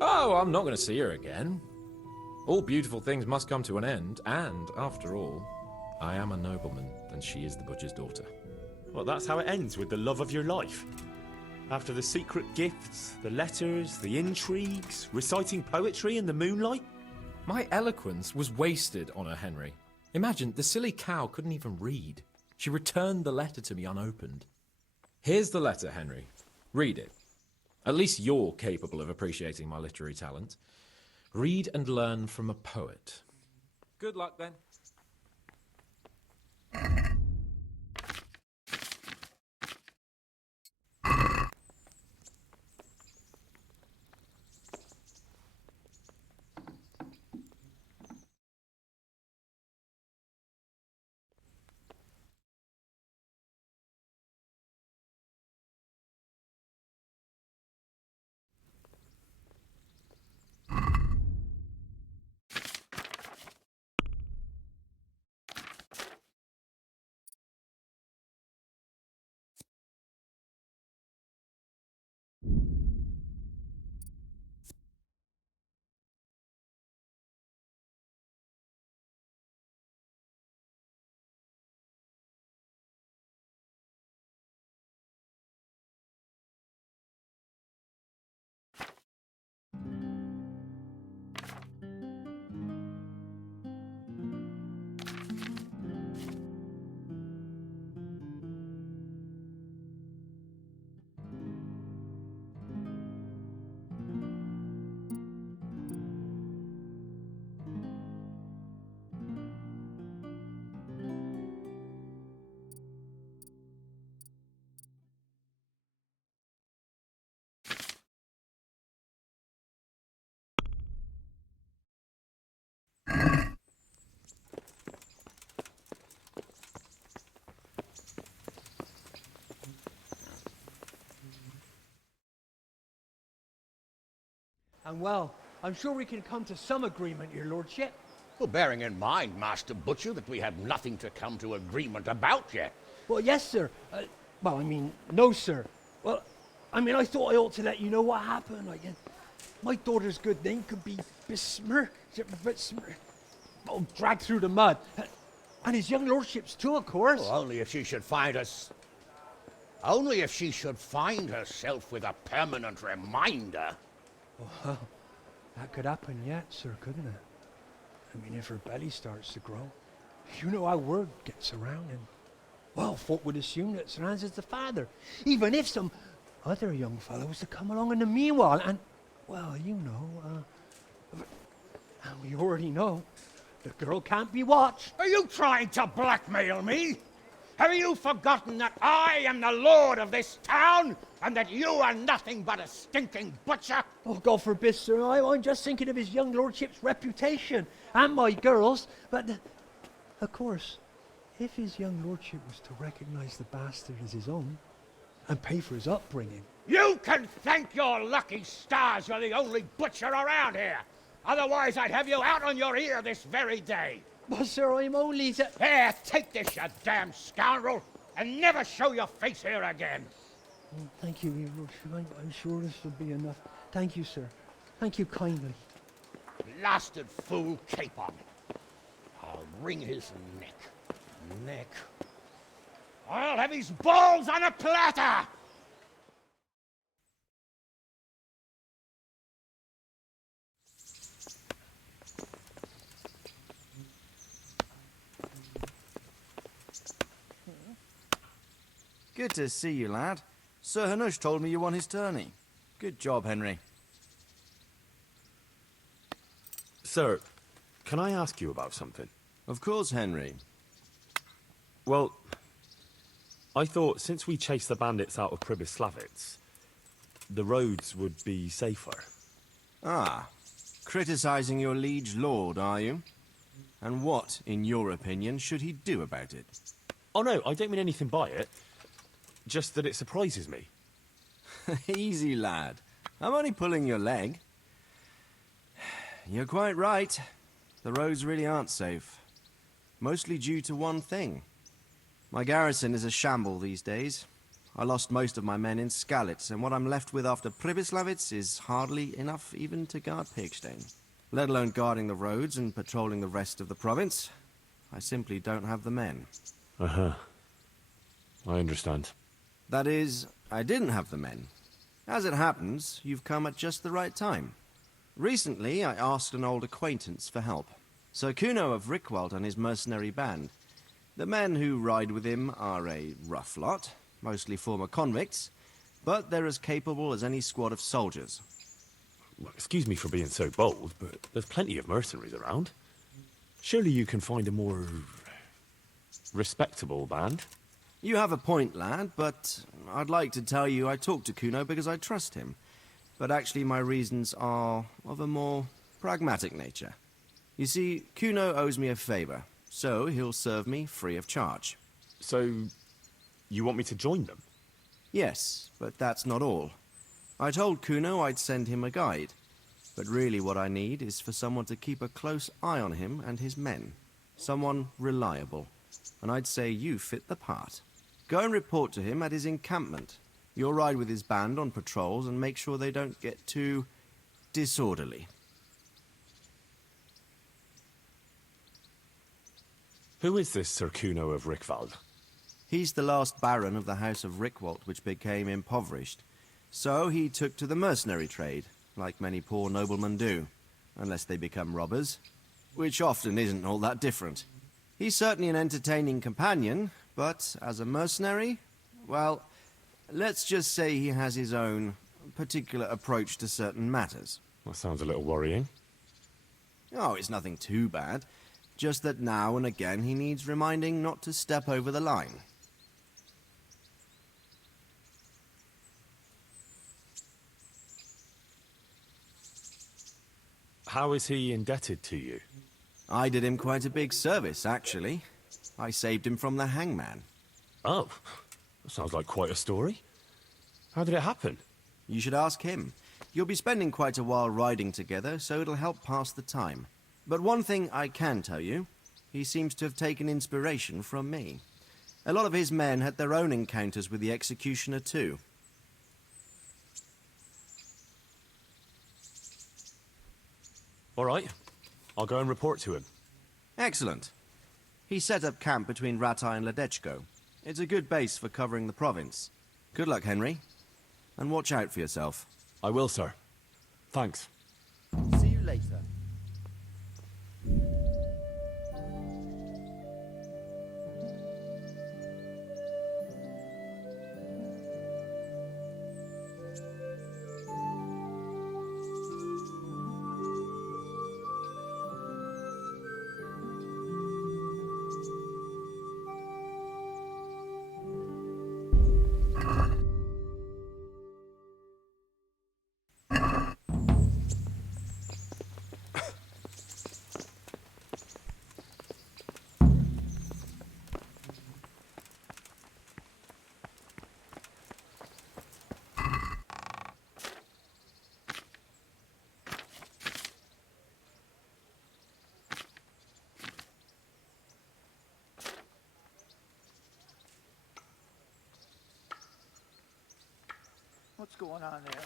Oh, I'm not going to see her again. All beautiful things must come to an end, and, after all, I am a nobleman, and she is the butcher's daughter. Well, that's how it ends, with the love of your life. After the secret gifts, the letters, the intrigues, reciting poetry in the moonlight. My eloquence was wasted on her, Henry. Imagine, the silly cow couldn't even read. She returned the letter to me unopened. Here's the letter, Henry. Read it. At least you're capable of appreciating my literary talent. Read and learn from a poet. Good luck, then. And well, I'm sure we can come to some agreement, your lordship. Well, bearing in mind, Master Butcher, that we have nothing to come to agreement about yet. Well, yes, sir. No, sir. Well, I thought I ought to let you know what happened. My daughter's good name could be besmirched, dragged through the mud. And his young lordship's too, of course. Well, only if she should find us... Only if she should find herself with a permanent reminder. Well, that could happen yet, sir, couldn't it? If her belly starts to grow. You know how word gets around, and... Well, folk would assume that Sir Hans is the father. Even if some other young fellow was to come along in the meanwhile, and... Well, you know, and we already know, the girl can't be watched. Are you trying to blackmail me? Have you forgotten that I am the lord of this town, and that you are nothing but a stinking butcher? Oh, God forbid, sir. I'm just thinking of his young lordship's reputation, and my girl's. But, of course, if his young lordship was to recognize the bastard as his own, and pay for his upbringing... You can thank your lucky stars you're the only butcher around here. Otherwise, I'd have you out on your ear this very day. But, sir, I'm only... Here, take this, you damn scoundrel, and never show your face here again. Thank you, your lordship. I'm sure this will be enough. Thank you, sir. Thank you kindly. Blasted fool, capon. I'll wring his neck. I'll have his balls on a platter! Good to see you, lad. Sir Hanush told me you won his tourney. Good job, Henry. Sir, can I ask you about something? Of course, Henry. Well, I thought since we chased the bandits out of Pribyslavitz, the roads would be safer. Ah, criticizing your liege lord, are you? And what, in your opinion, should he do about it? Oh no, I don't mean anything by it. Just that it surprises me. Easy, lad. I'm only pulling your leg. You're quite right. The roads really aren't safe. Mostly due to one thing. My garrison is a shamble these days. I lost most of my men in Skalitz, and what I'm left with after Pribyslavitz is hardly enough even to guard Pigstein. Let alone guarding the roads and patrolling the rest of the province. I simply don't have the men. Uh-huh. I understand. That is, I didn't have the men. As it happens, you've come at just the right time. Recently, I asked an old acquaintance for help. Sir Kuno of Rickwald and his mercenary band. The men who ride with him are a rough lot, mostly former convicts, but they're as capable as any squad of soldiers. Well, excuse me for being so bold, but there's plenty of mercenaries around. Surely you can find a more... respectable band? You have a point, lad, but I'd like to tell you I talked to Kuno because I trust him. But actually my reasons are of a more pragmatic nature. You see, Kuno owes me a favor, so he'll serve me free of charge. So, you want me to join them? Yes, but that's not all. I told Kuno I'd send him a guide, but really what I need is for someone to keep a close eye on him and his men. Someone reliable. And I'd say you fit the part. Go and report to him at his encampment. You'll ride with his band on patrols and make sure they don't get too disorderly. Who is this Sir Kuno of Rickwald? He's the last baron of the House of Rickwald, which became impoverished. So he took to the mercenary trade, like many poor noblemen do, unless they become robbers, which often isn't all that different. He's certainly an entertaining companion, but as a mercenary, well, let's just say he has his own particular approach to certain matters. That sounds a little worrying. Oh, it's nothing too bad. Just that now and again he needs reminding not to step over the line. How is he indebted to you? I did him quite a big service, actually. I saved him from the hangman. Oh, that sounds like quite a story. How did it happen? You should ask him. You'll be spending quite a while riding together, so it'll help pass the time. But one thing I can tell you, he seems to have taken inspiration from me. A lot of his men had their own encounters with the executioner too. All right. I'll go and report to him. Excellent. He set up camp between Ratai and Ledechko. It's a good base for covering the province. Good luck, Henry. And watch out for yourself. I will, sir. Thanks. See you later. What's going on there?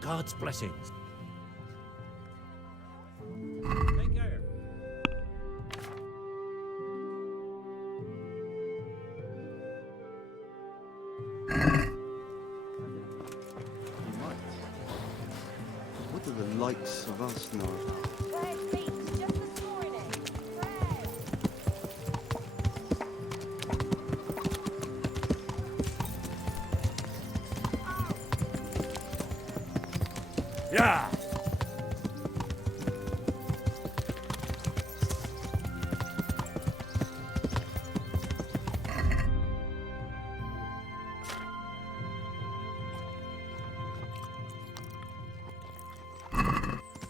God's blessings. Take care. You might. What do the likes of us know about? Yeah.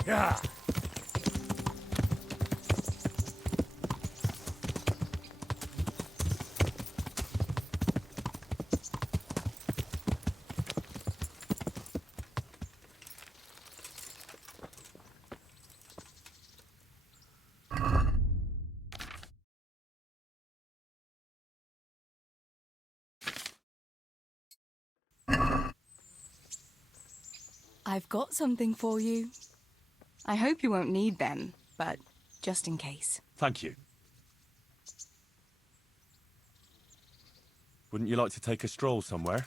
Yeah. I've got something for you. I hope you won't need them, but just in case. Thank you. Wouldn't you like to take a stroll somewhere?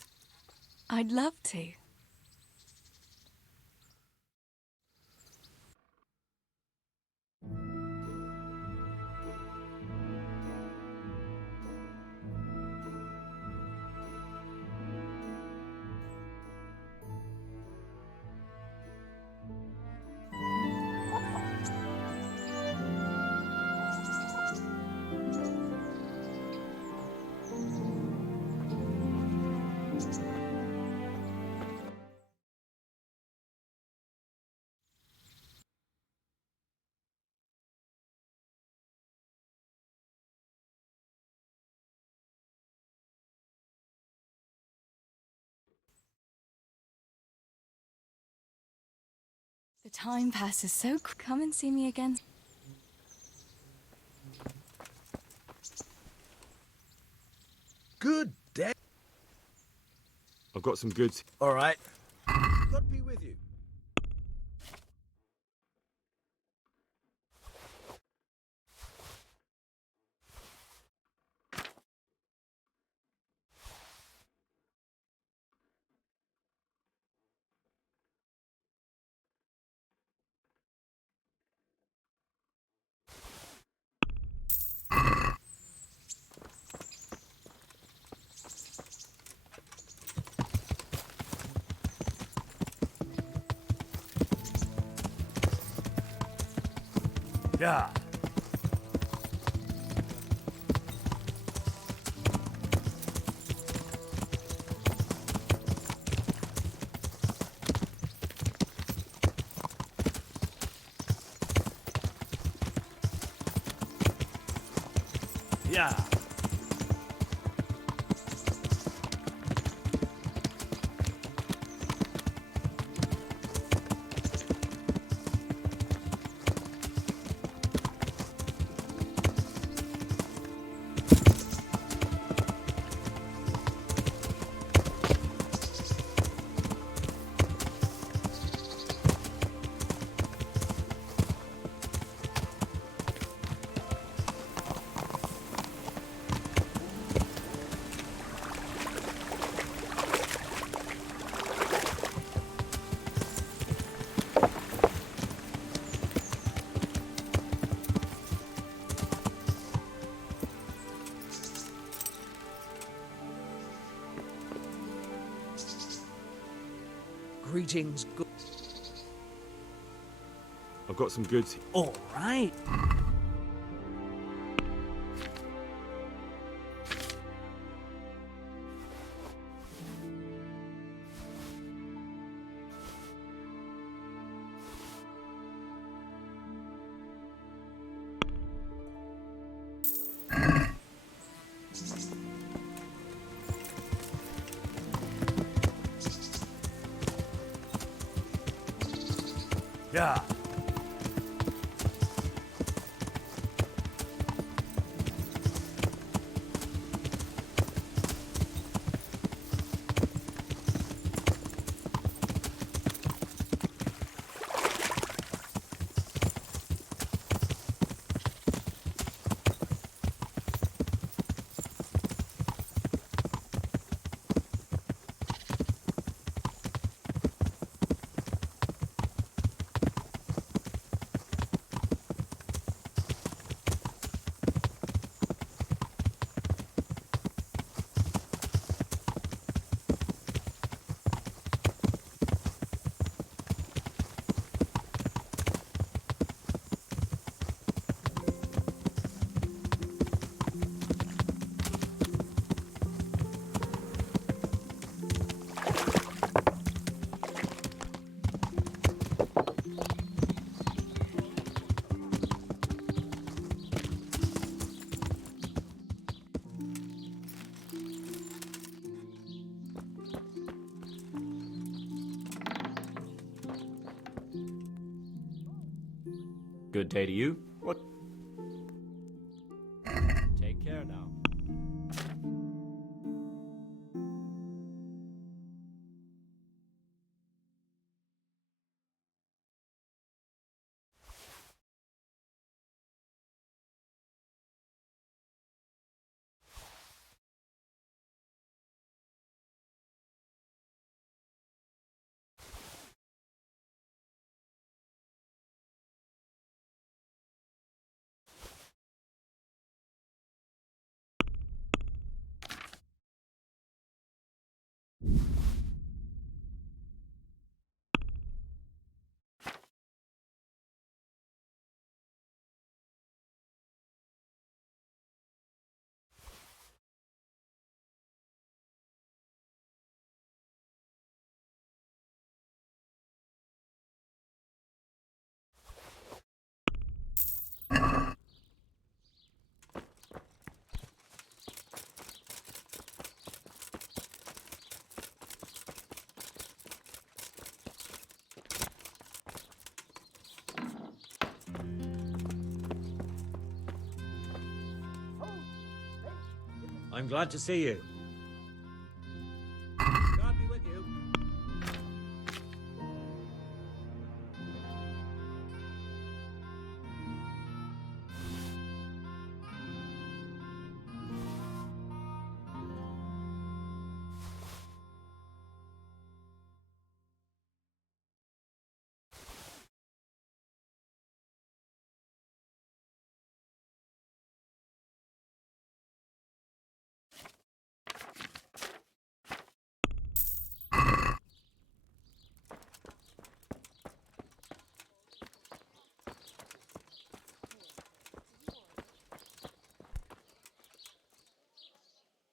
I'd love to. The time passes so quick. Come and see me again. Good day. I've got some goods. All right. God be with you. Yeah. Yeah. Greetings, good. I've got some goods. All right. Yeah. Good day to you. What? Take care now. I'm glad to see you. God be with you.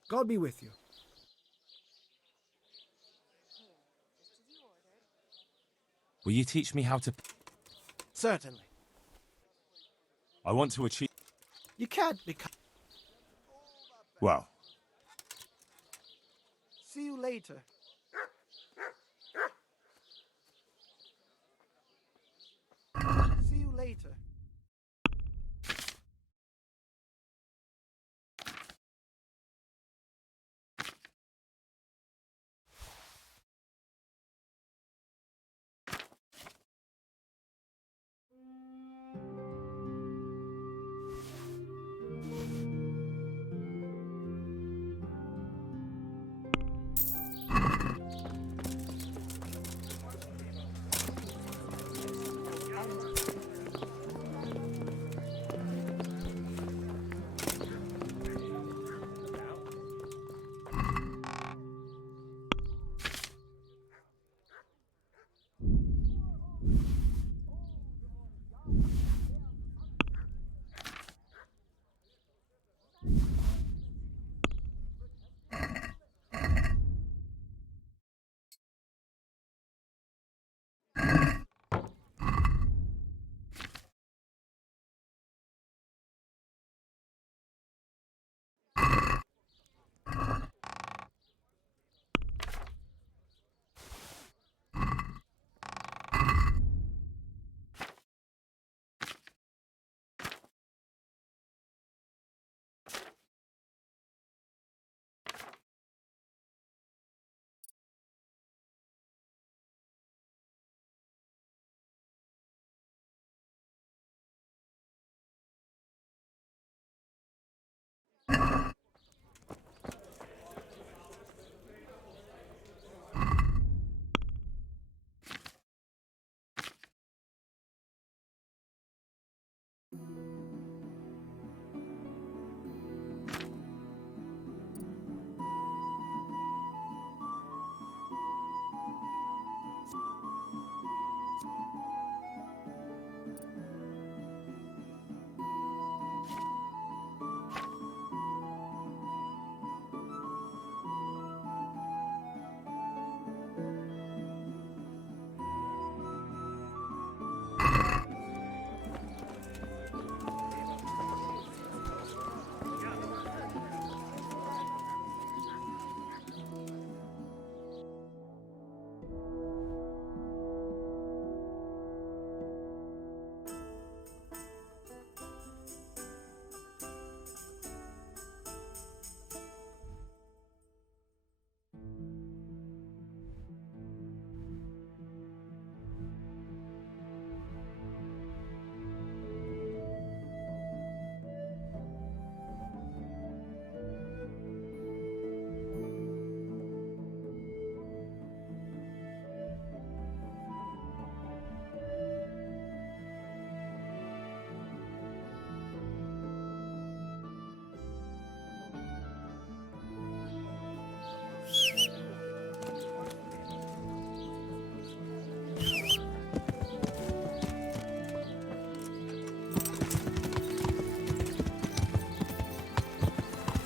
God be with you. Will you teach me how to... Certainly. I want to achieve... You can't become... Well, See you later. See you later.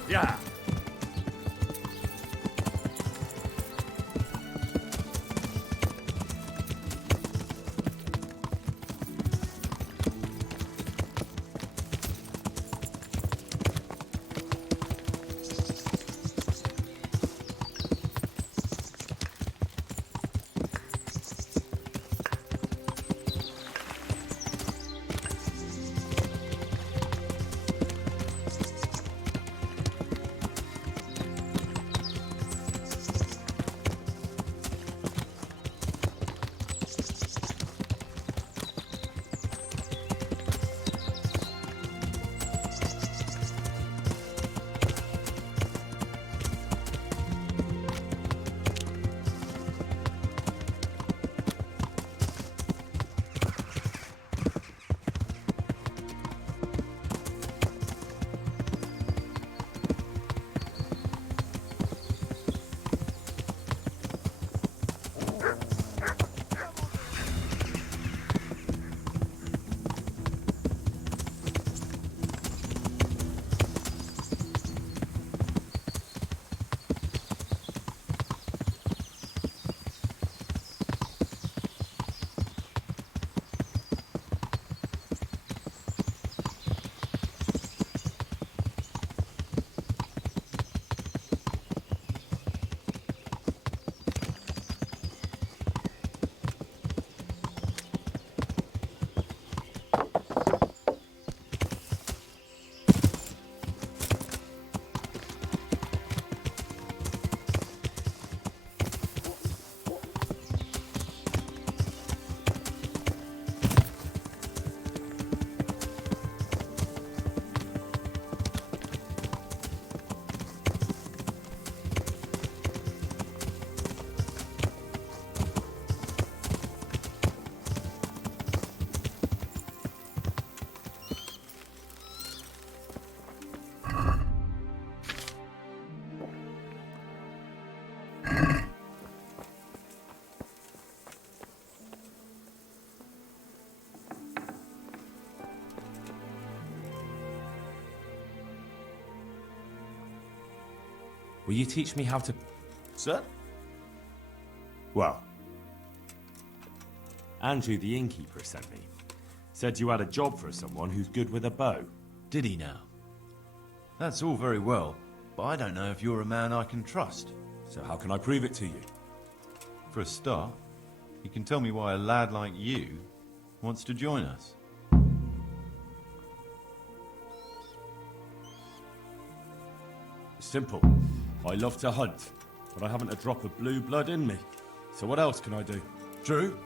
Yeah. Will you teach me how to... Sir? Well, Andrew the innkeeper sent me. Said you had a job for someone who's good with a bow. Did he now? That's all very well, but I don't know if you're a man I can trust. So how can I prove it to you? For a start, you can tell me why a lad like you wants to join us. Simple. I love to hunt, but I haven't a drop of blue blood in me. So what else can I do? True.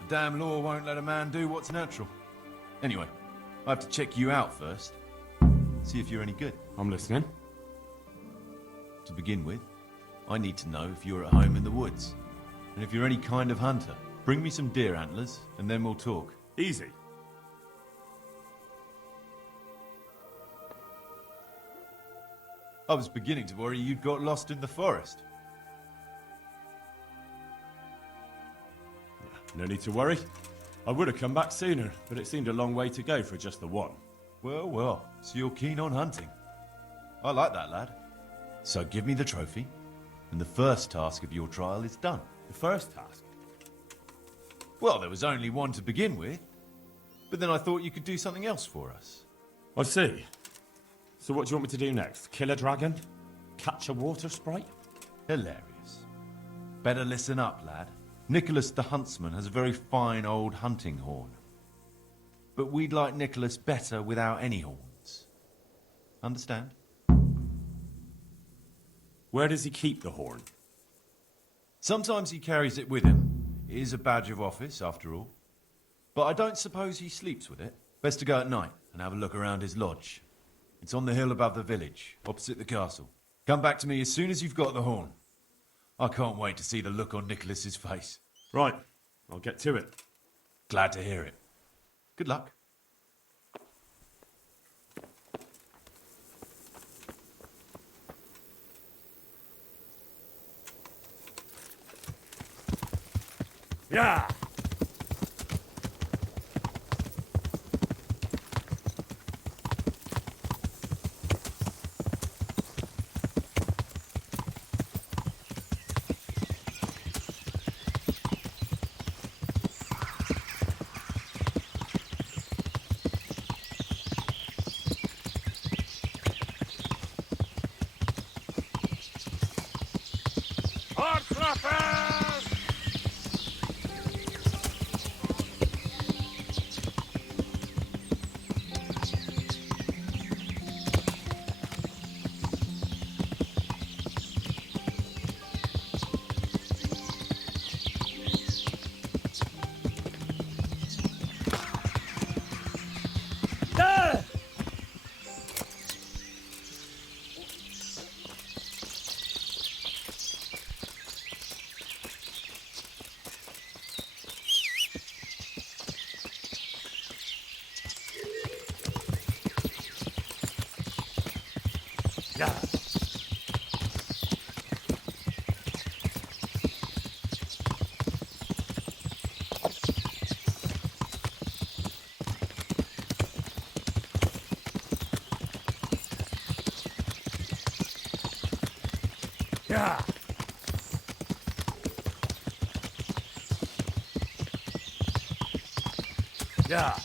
The damn law won't let a man do what's natural. Anyway, I have to check you out first. See if you're any good. I'm listening. To begin with, I need to know if you're at home in the woods. And if you're any kind of hunter. Bring me some deer antlers, and then we'll talk. Easy. I was beginning to worry you'd got lost in the forest. No need to worry. I would have come back sooner, but it seemed a long way to go for just the one. Well, well, so you're keen on hunting. I like that, lad. So give me the trophy, and the first task of your trial is done. The first task? Well, there was only one to begin with, but then I thought you could do something else for us. I see. So what do you want me to do next? Kill a dragon? Catch a water sprite? Hilarious. Better listen up, lad. Nicholas the huntsman has a very fine old hunting horn. But we'd like Nicholas better without any horns. Understand? Where does he keep the horn? Sometimes he carries it with him. It is a badge of office, after all. But I don't suppose he sleeps with it. Best to go at night and have a look around his lodge. It's on the hill above the village, opposite the castle. Come back to me as soon as you've got the horn. I can't wait to see the look on Nicholas's face. Right, I'll get to it. Glad to hear it. Good luck. Yeah! Yeah. Yeah. Yeah.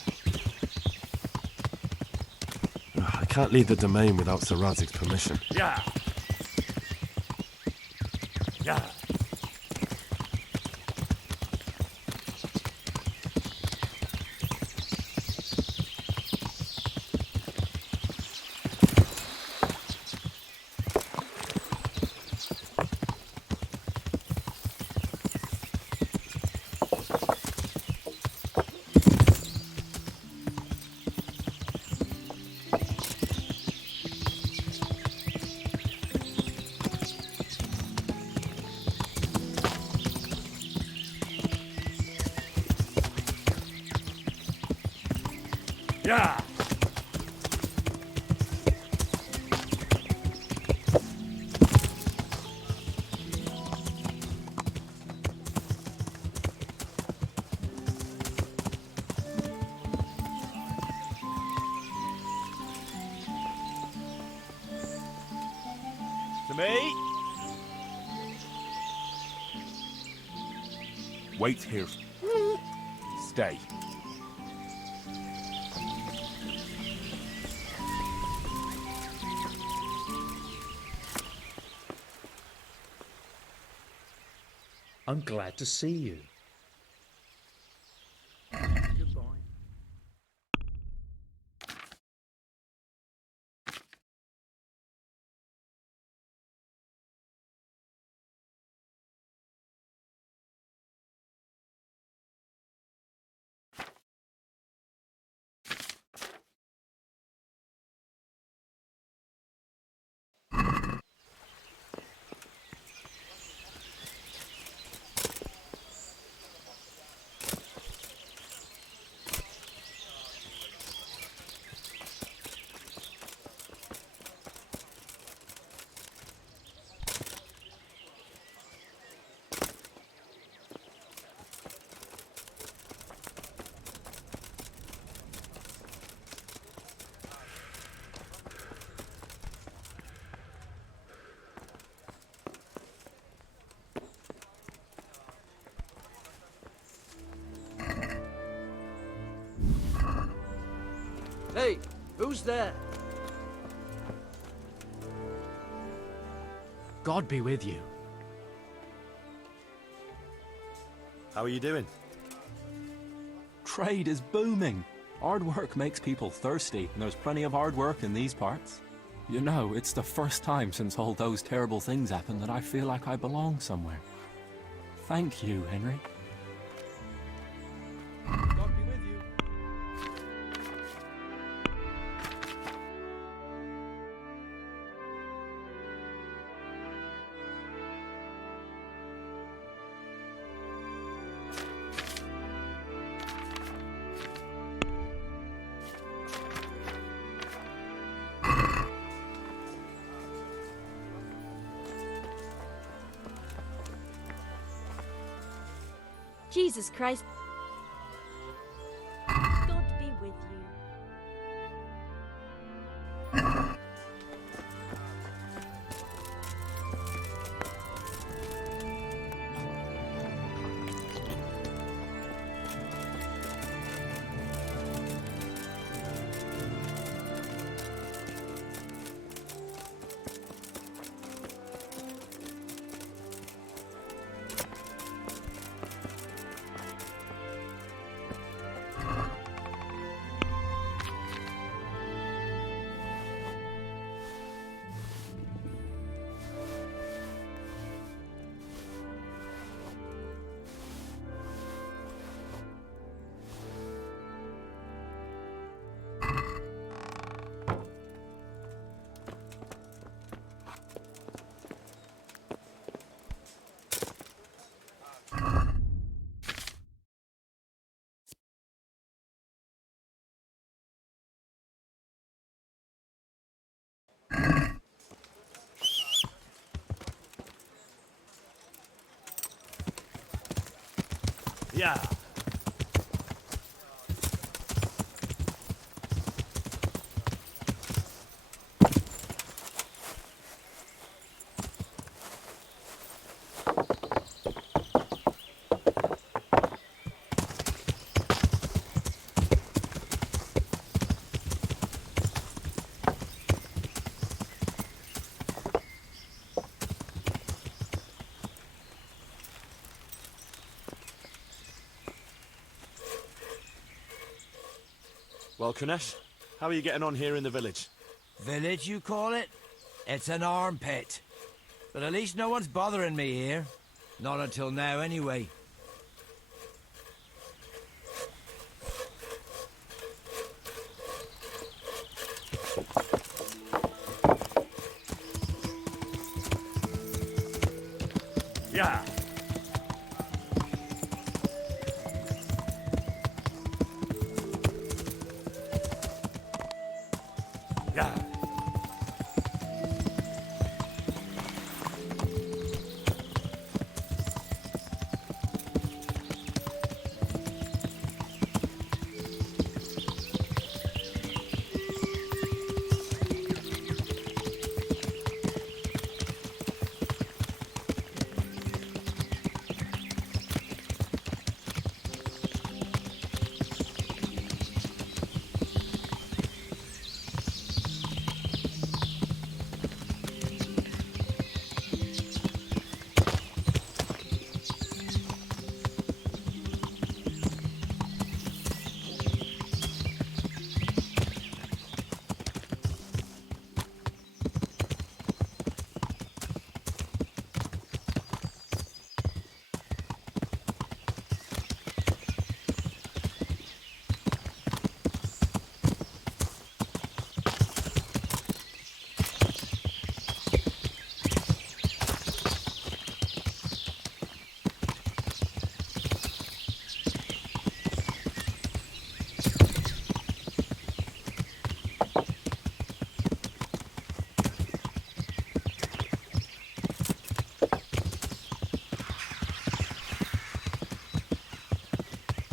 I can't leave the domain without Sir Radzig's permission. Yeah. Yeah. Yeah. To me. Wait here. Stay. I'm glad to see you. Goodbye. Hey, who's there? God be with you. How are you doing? Trade is booming. Hard work makes people thirsty, and there's plenty of hard work in these parts. You know, it's the first time since all those terrible things happened that I feel like I belong somewhere. Thank you, Henry. God be with you. Jesus Christ. God be with you. Yeah. Well, Kunesh, how are you getting on here in the village? Village, you call it? It's an armpit. But at least no one's bothering me here. Not until now, anyway. Yeah. Yeah.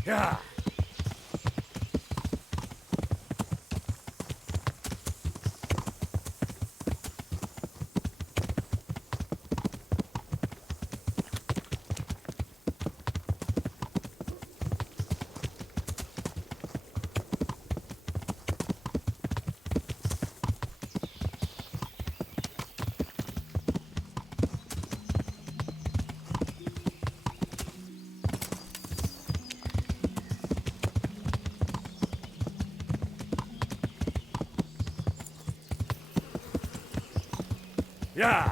Yeah. Yeah.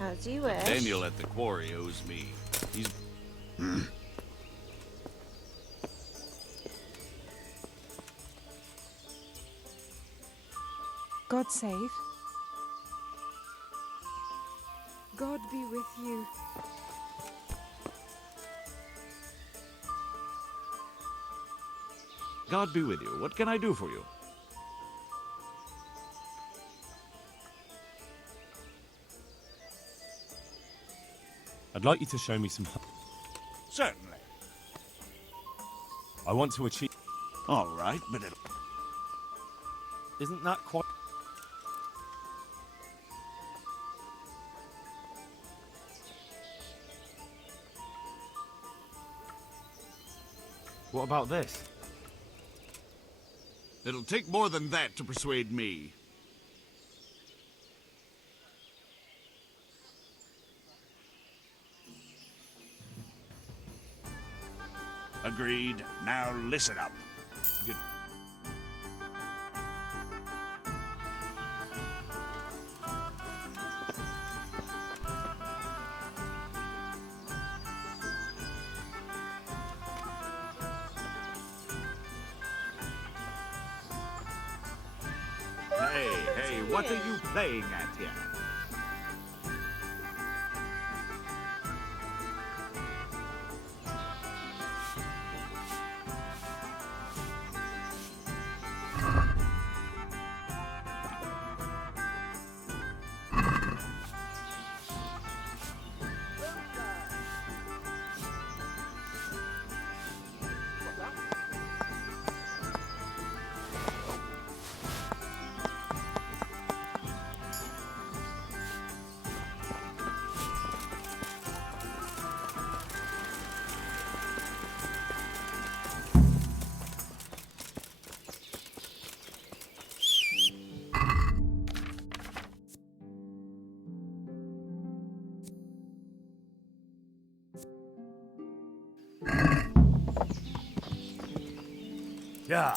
As you wish. Daniel at the quarry owes me. He's... God save. God be with you. God be with you. What can I do for you? I'd like you to show me some... Certainly. I want to achieve... All right, but it... Isn't that quite... What about this? It'll take more than that to persuade me. Agreed. Now listen up. Good. Hey, what are you playing at here? Yeah.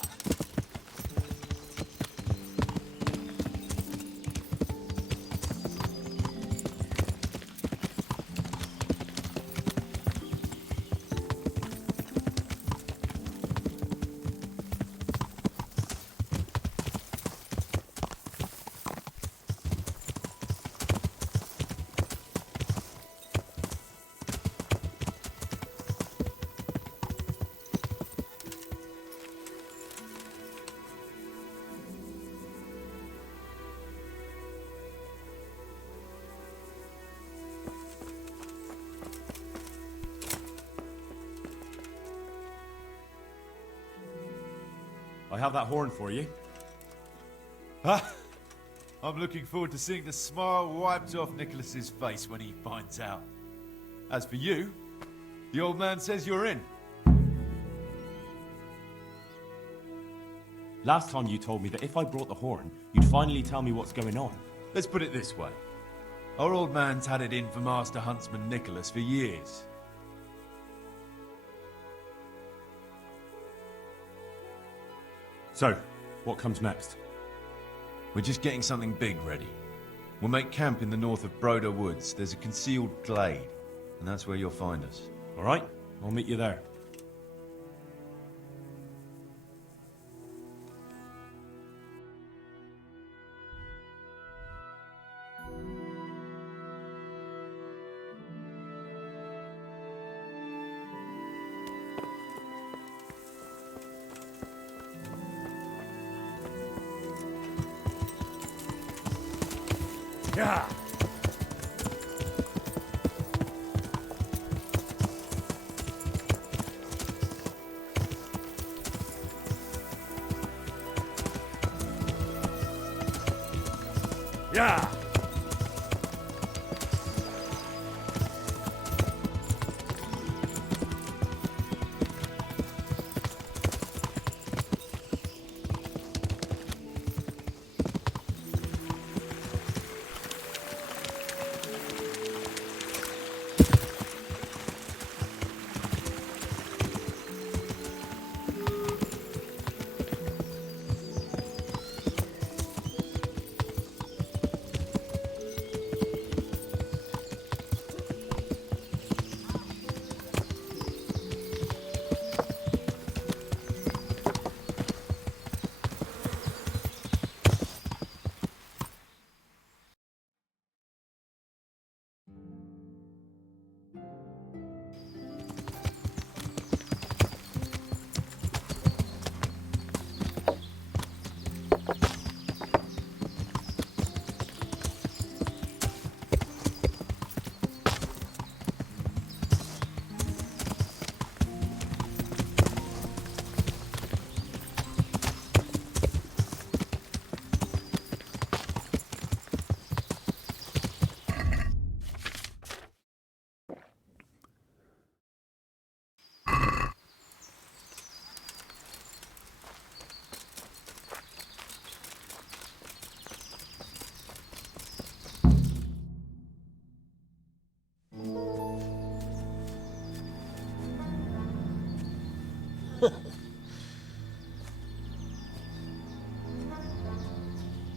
I have that horn for you. Ha! I'm looking forward to seeing the smile wiped off Nicholas's face when he finds out. As for you, the old man says you're in. Last time you told me that if I brought the horn, you'd finally tell me what's going on. Let's put it this way. Our old man's had it in for Master Huntsman Nicholas for years. So, what comes next? We're just getting something big ready. We'll make camp in the north of Broder Woods. There's a concealed glade, and that's where you'll find us. All right, I'll meet you there. Yeah. Yeah.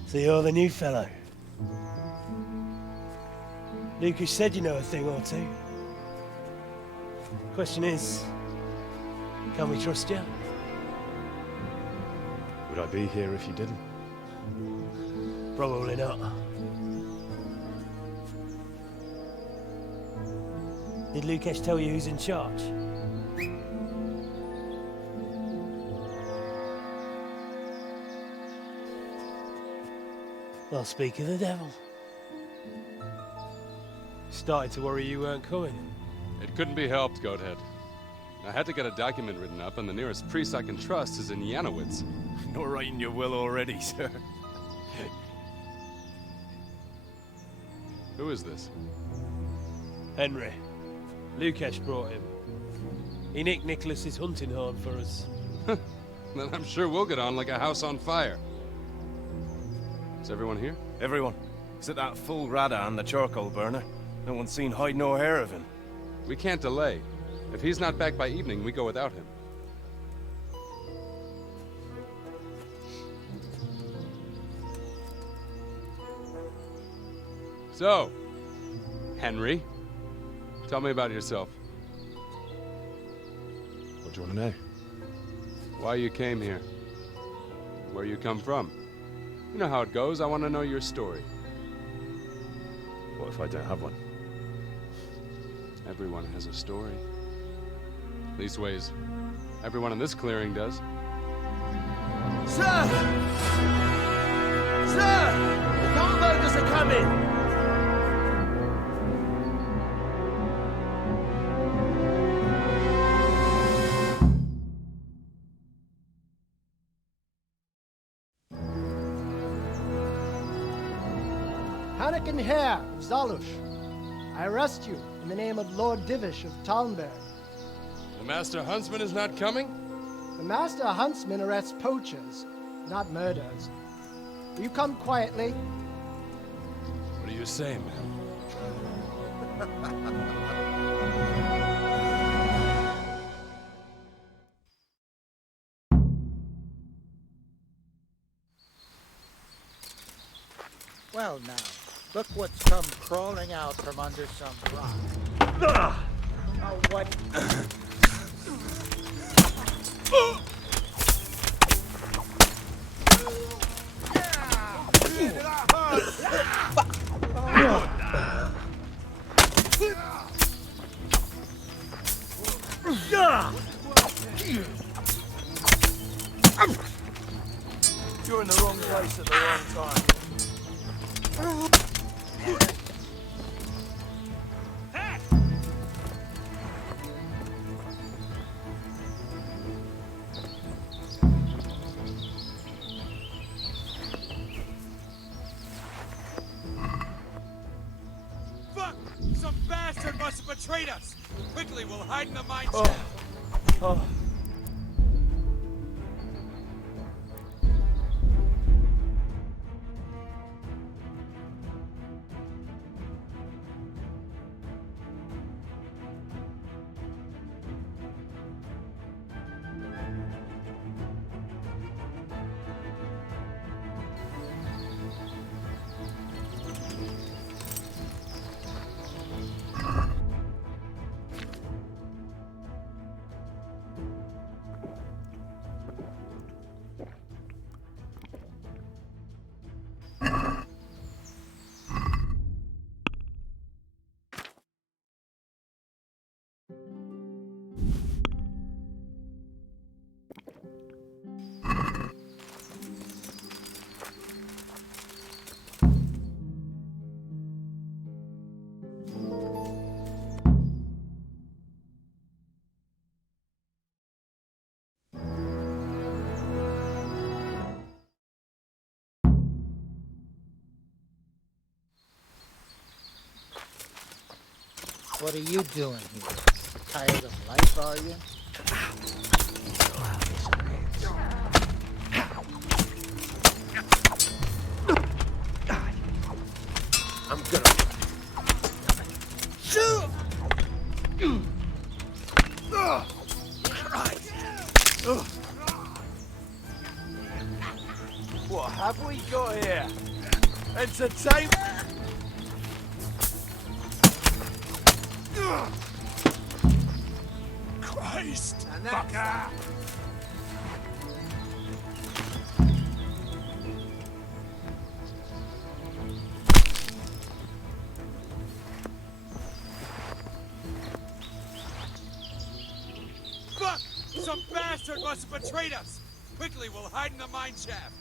So you're the new fellow. Lucas said you know a thing or two. Question is, can we trust you? Would I be here if you didn't? Probably not. Did Lucas tell you who's in charge? Well, speak of the devil. Started to worry you weren't coming. It couldn't be helped, Goathead. I had to get a document written up, and the nearest priest I can trust is in Janowitz. Not writing your will already, sir. Who is this? Henry. Lucas brought him. He nicked Nicholas's hunting horn for us. Then I'm sure we'll get on like a house on fire. Is everyone here? Everyone. Except that fool Radan, the charcoal burner. No one's seen hide nor hair of him. We can't delay. If he's not back by evening, we go without him. So, Henry, tell me about yourself. What do you want to know? Why you came here. Where you come from. You know how it goes. I want to know your story. What if I don't have one? Everyone has a story. Leastways, everyone in this clearing does. Sir! Sir! The Goldbergers are coming! Hannikin Hare of Zalush, I arrest you in the name of Lord Divish of Talmberg. The Master Huntsman is not coming? The Master Huntsman arrests poachers, not murderers. Will you come quietly? What do you say, man? Well now, look what's come crawling out from under some rock. Oh, what? You're in the wrong place at the wrong time. Fuck! Some bastard must have betrayed us! Quickly, we'll hide in the mine Oh. shaft. Oh. What are you doing here? Tired of life, are you? I'm gonna... What have we got here? Entertainment? Christ! Fucker! Fuck! Some bastard must have betrayed us! Quickly, we'll hide in the mine shaft.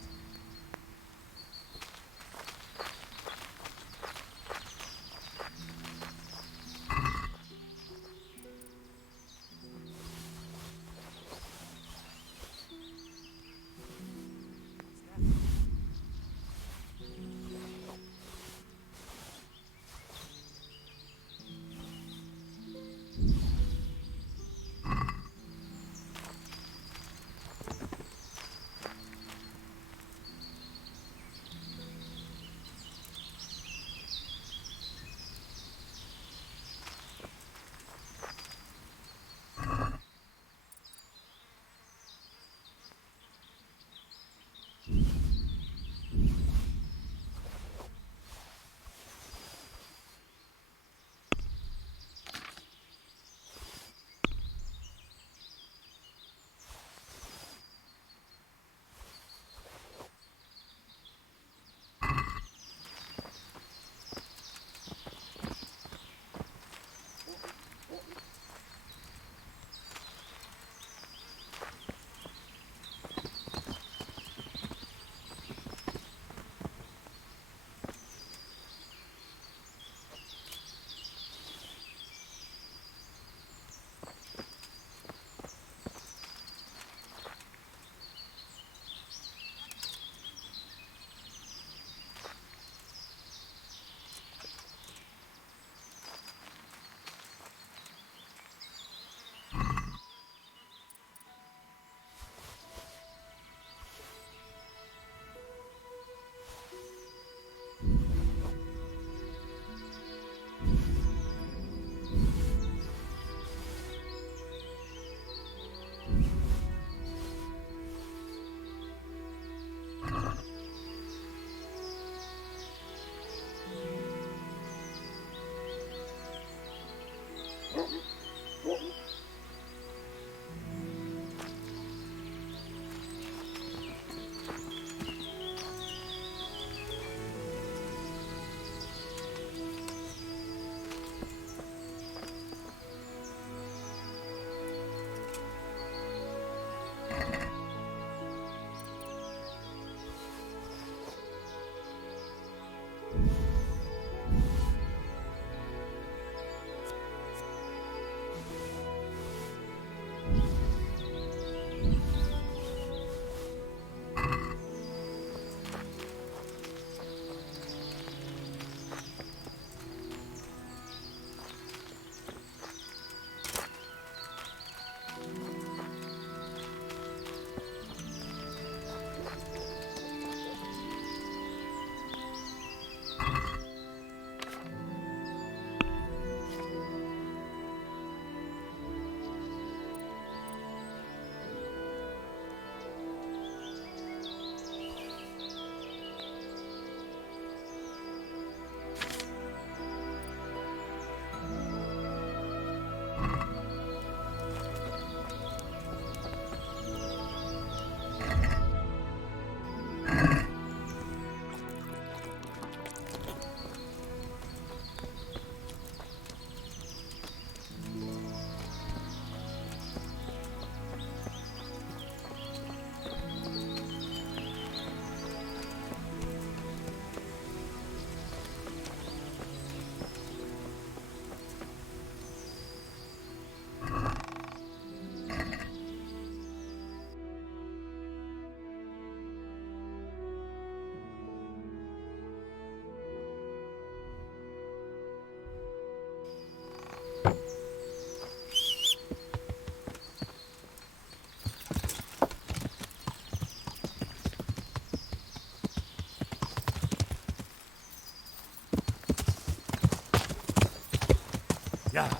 Yeah.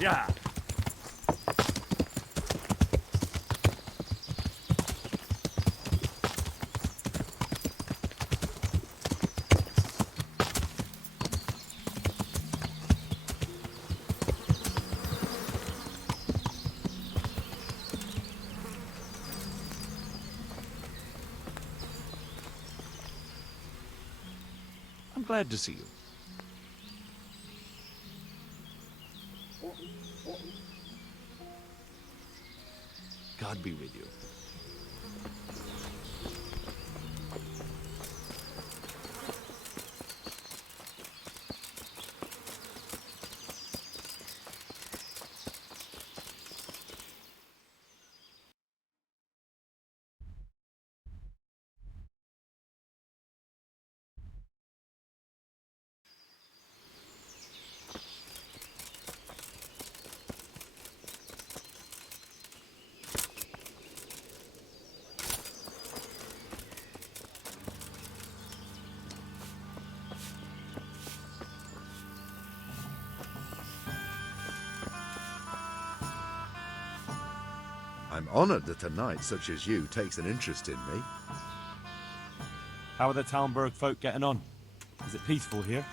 Yeah. I'm glad to see you. God be with you. I'm honored that a knight such as you takes an interest in me. How are the Talmberg folk getting on? Is it peaceful here?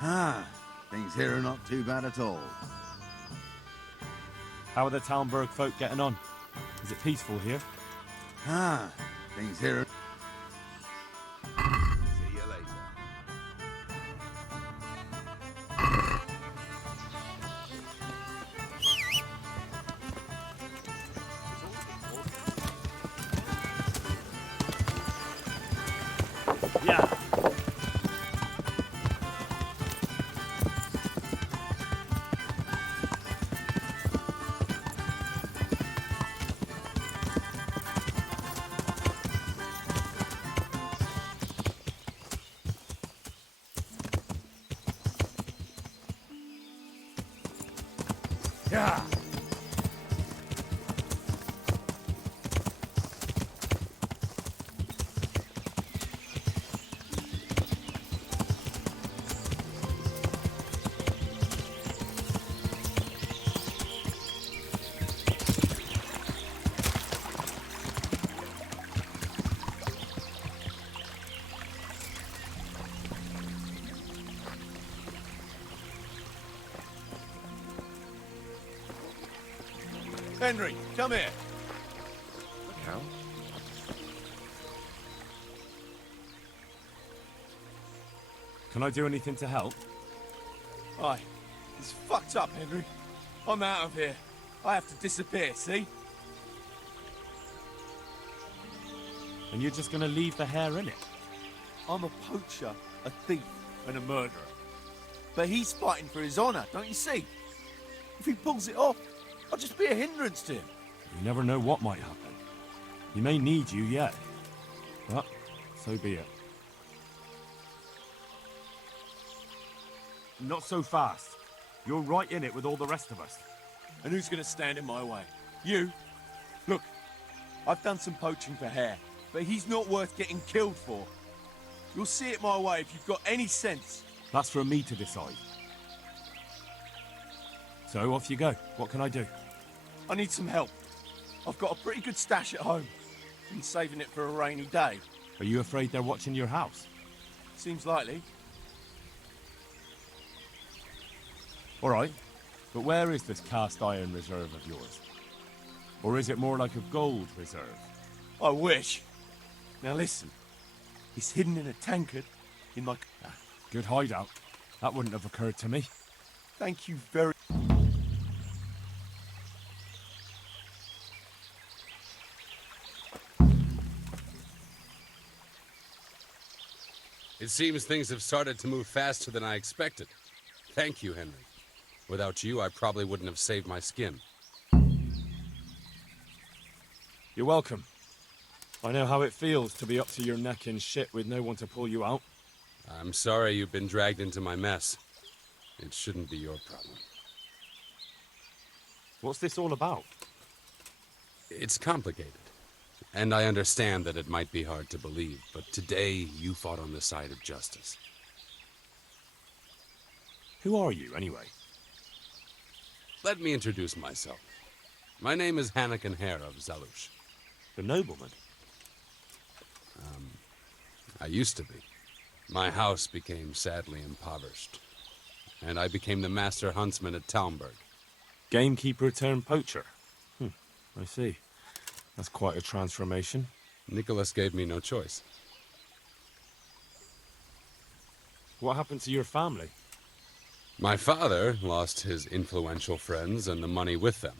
Ah, things here are not too bad at all. How are the Talmberg folk getting on? Is it peaceful here? Ah, things here are... See you later. Yeah. Henry, come here. Cal? Can I do anything to help? Aye. It's fucked up, Henry. I'm out of here. I have to disappear, see? And you're just gonna leave the hair in it? I'm a poacher, a thief, And a murderer. But he's fighting for his honor, don't you see? If he pulls it off, I'll just be a hindrance to him. You never know what might happen. He may need you yet. But, so be it. Not so fast. You're right in it with all the rest of us. And who's gonna stand in my way? You? Look, I've done some poaching for hair, but he's not worth getting killed for. You'll see it my way if you've got any sense. That's for me to decide. So off you go. What can I do? I need some help. I've got a pretty good stash at home. Been saving it for a rainy day. Are you afraid they're watching your house? Seems likely. All right. But where is this cast iron reserve of yours? Or is it more like a gold reserve? I wish. Now listen. It's hidden in a tankard in like... Good hideout. That wouldn't have occurred to me. Thank you very... It seems things have started to move faster than I expected. Thank you, Henry. Without you, I probably wouldn't have saved my skin. You're welcome. I know how it feels to be up to your neck in shit with no one to pull you out. I'm sorry you've been dragged into my mess. It shouldn't be your problem. What's this all about? It's complicated. And I understand that it might be hard to believe, but today you fought on the side of justice. Who are you, anyway? Let me introduce myself. My name is Hanakin Hare of Zalush. The nobleman? I used to be. My house became sadly impoverished, and I became the master huntsman at Talmberg. Gamekeeper turned poacher? I see. That's quite a transformation. Nicholas gave me no choice. What happened to your family? My father lost his influential friends and the money with them.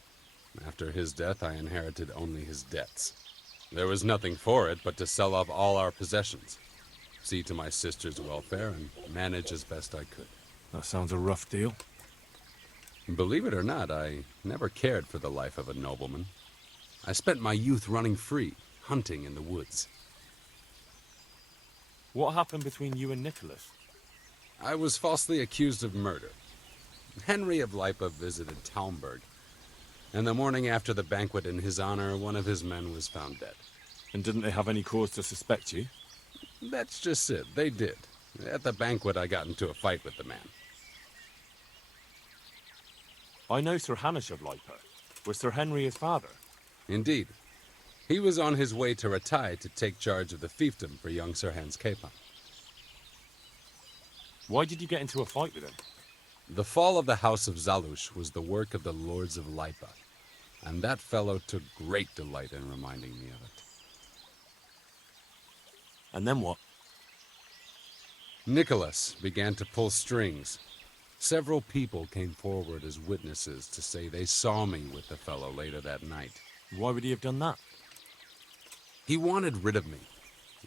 After his death, I inherited only his debts. There was nothing for it but to sell off all our possessions, see to my sister's welfare, and manage as best I could. That sounds a rough deal. Believe it or not, I never cared for the life of a nobleman. I spent my youth running free, hunting in the woods. What happened between you and Nicholas? I was falsely accused of murder. Henry of Lipa visited Talmberg, and the morning after the banquet in his honor, one of his men was found dead. And didn't they have any cause to suspect you? That's just it. They did. At the banquet, I got into a fight with the man. I know Sir Hanish of Lipa. Was Sir Henry his father? Indeed. He was on his way to Ratai to take charge of the fiefdom for young Sir Hans Capon. Why did you get into a fight with him? The fall of the House of Zalush was the work of the Lords of Lipa, and that fellow took great delight in reminding me of it. And then what? Nicholas began to pull strings. Several people came forward as witnesses to say they saw me with the fellow later that night. Why would he have done that? He wanted rid of me.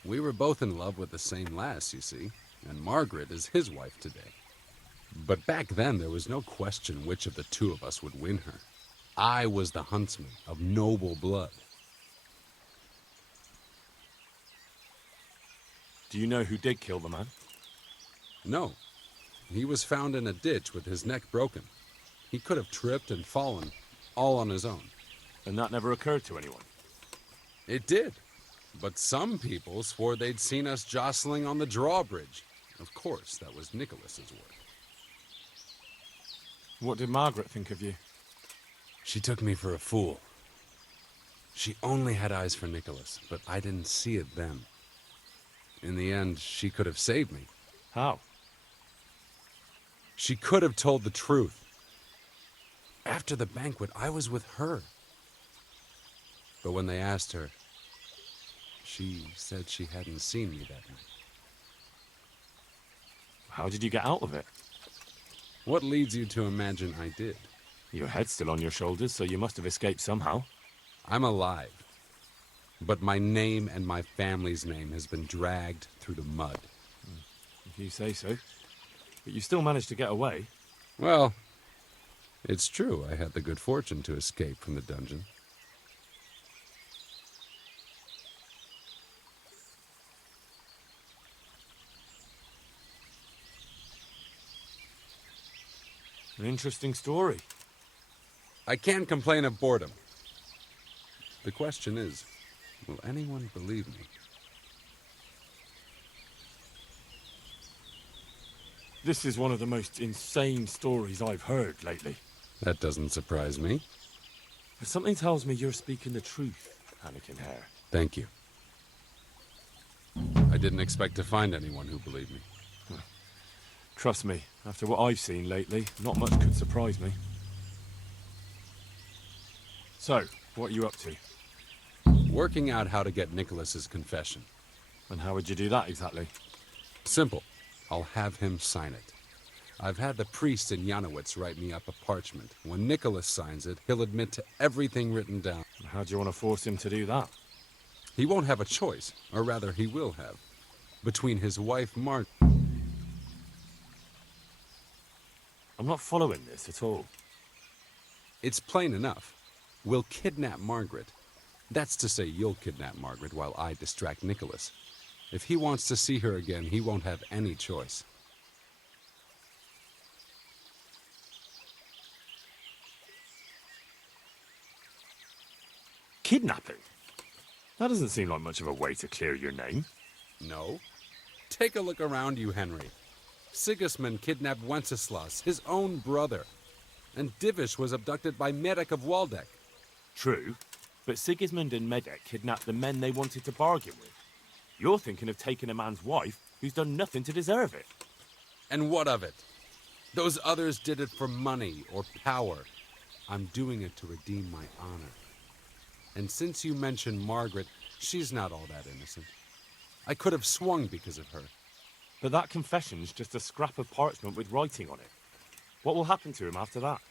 We were both in love with the same lass, you see, and Margaret is his wife today. But back then, there was no question which of the two of us would win her. I was the huntsman of noble blood. Do you know who did kill the man? No. He was found in a ditch with his neck broken. He could have tripped and fallen, all on his own. And that never occurred to anyone? It did. But some people swore they'd seen us jostling on the drawbridge. Of course, that was Nicholas's work. What did Margaret think of you? She took me for a fool. She only had eyes for Nicholas, but I didn't see it then. In the end, she could have saved me. How? She could have told the truth. After the banquet, I was with her. But when they asked her, she said she hadn't seen me that night. How did you get out of it? What leads you to imagine I did? Your head's still on your shoulders, so you must have escaped somehow. I'm alive. But my name and my family's name has been dragged through the mud. If you say so. But you still managed to get away. Well, it's true. I had the good fortune to escape from the dungeon. An interesting story. I can't complain of boredom. The question is, will anyone believe me? This is one of the most insane stories I've heard lately. That doesn't surprise me. But something tells me you're speaking the truth, Anakin Hare. Thank you. I didn't expect to find anyone who believed me. Trust me, after what I've seen lately, not much could surprise me. So, what are you up to? Working out how to get Nicholas's confession. And how would you do that exactly? Simple. I'll have him sign it. I've had the priest in Janowitz write me up a parchment. When Nicholas signs it, he'll admit to everything written down. How do you want to force him to do that? He won't have a choice, or rather he will have, between his wife Margaret. I'm not following this at all. It's plain enough. We'll kidnap Margaret. That's to say, you'll kidnap Margaret while I distract Nicholas. If he wants to see her again, he won't have any choice. Kidnapping? That doesn't seem like much of a way to clear your name. No. Take a look around you, Henry. Sigismund kidnapped Wenceslas, his own brother. And Divish was abducted by Medek of Waldeck. True, but Sigismund and Medek kidnapped the men they wanted to bargain with. You're thinking of taking a man's wife who's done nothing to deserve it. And what of it? Those others did it for money or power. I'm doing it to redeem my honor. And since you mentioned Margaret, she's not all that innocent. I could have swung because of her. But that confession's just a scrap of parchment with writing on it. What will happen to him after that?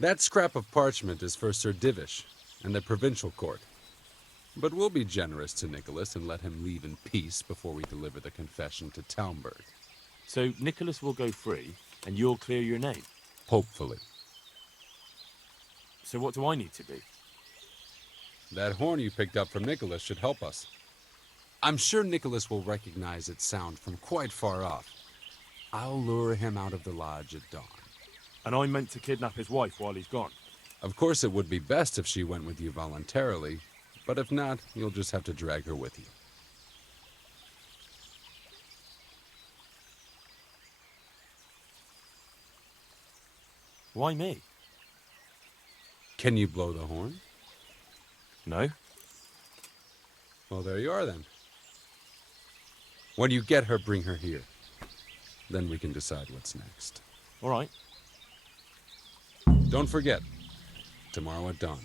That scrap of parchment is for Sir Divish and the provincial court. But we'll be generous to Nicholas and let him leave in peace before we deliver the confession to Talmberg. So Nicholas will go free, and you'll clear your name? Hopefully. So what do I need to do? That horn you picked up from Nicholas should help us. I'm sure Nicholas will recognize its sound from quite far off. I'll lure him out of the lodge at dawn. And I'm meant to kidnap his wife while he's gone? Of course it would be best if she went with you voluntarily, but if not, you'll just have to drag her with you. Why me? Can you blow the horn? No. Well, there you are then. When you get her, bring her here. Then we can decide what's next. All right. Don't forget, tomorrow at dawn.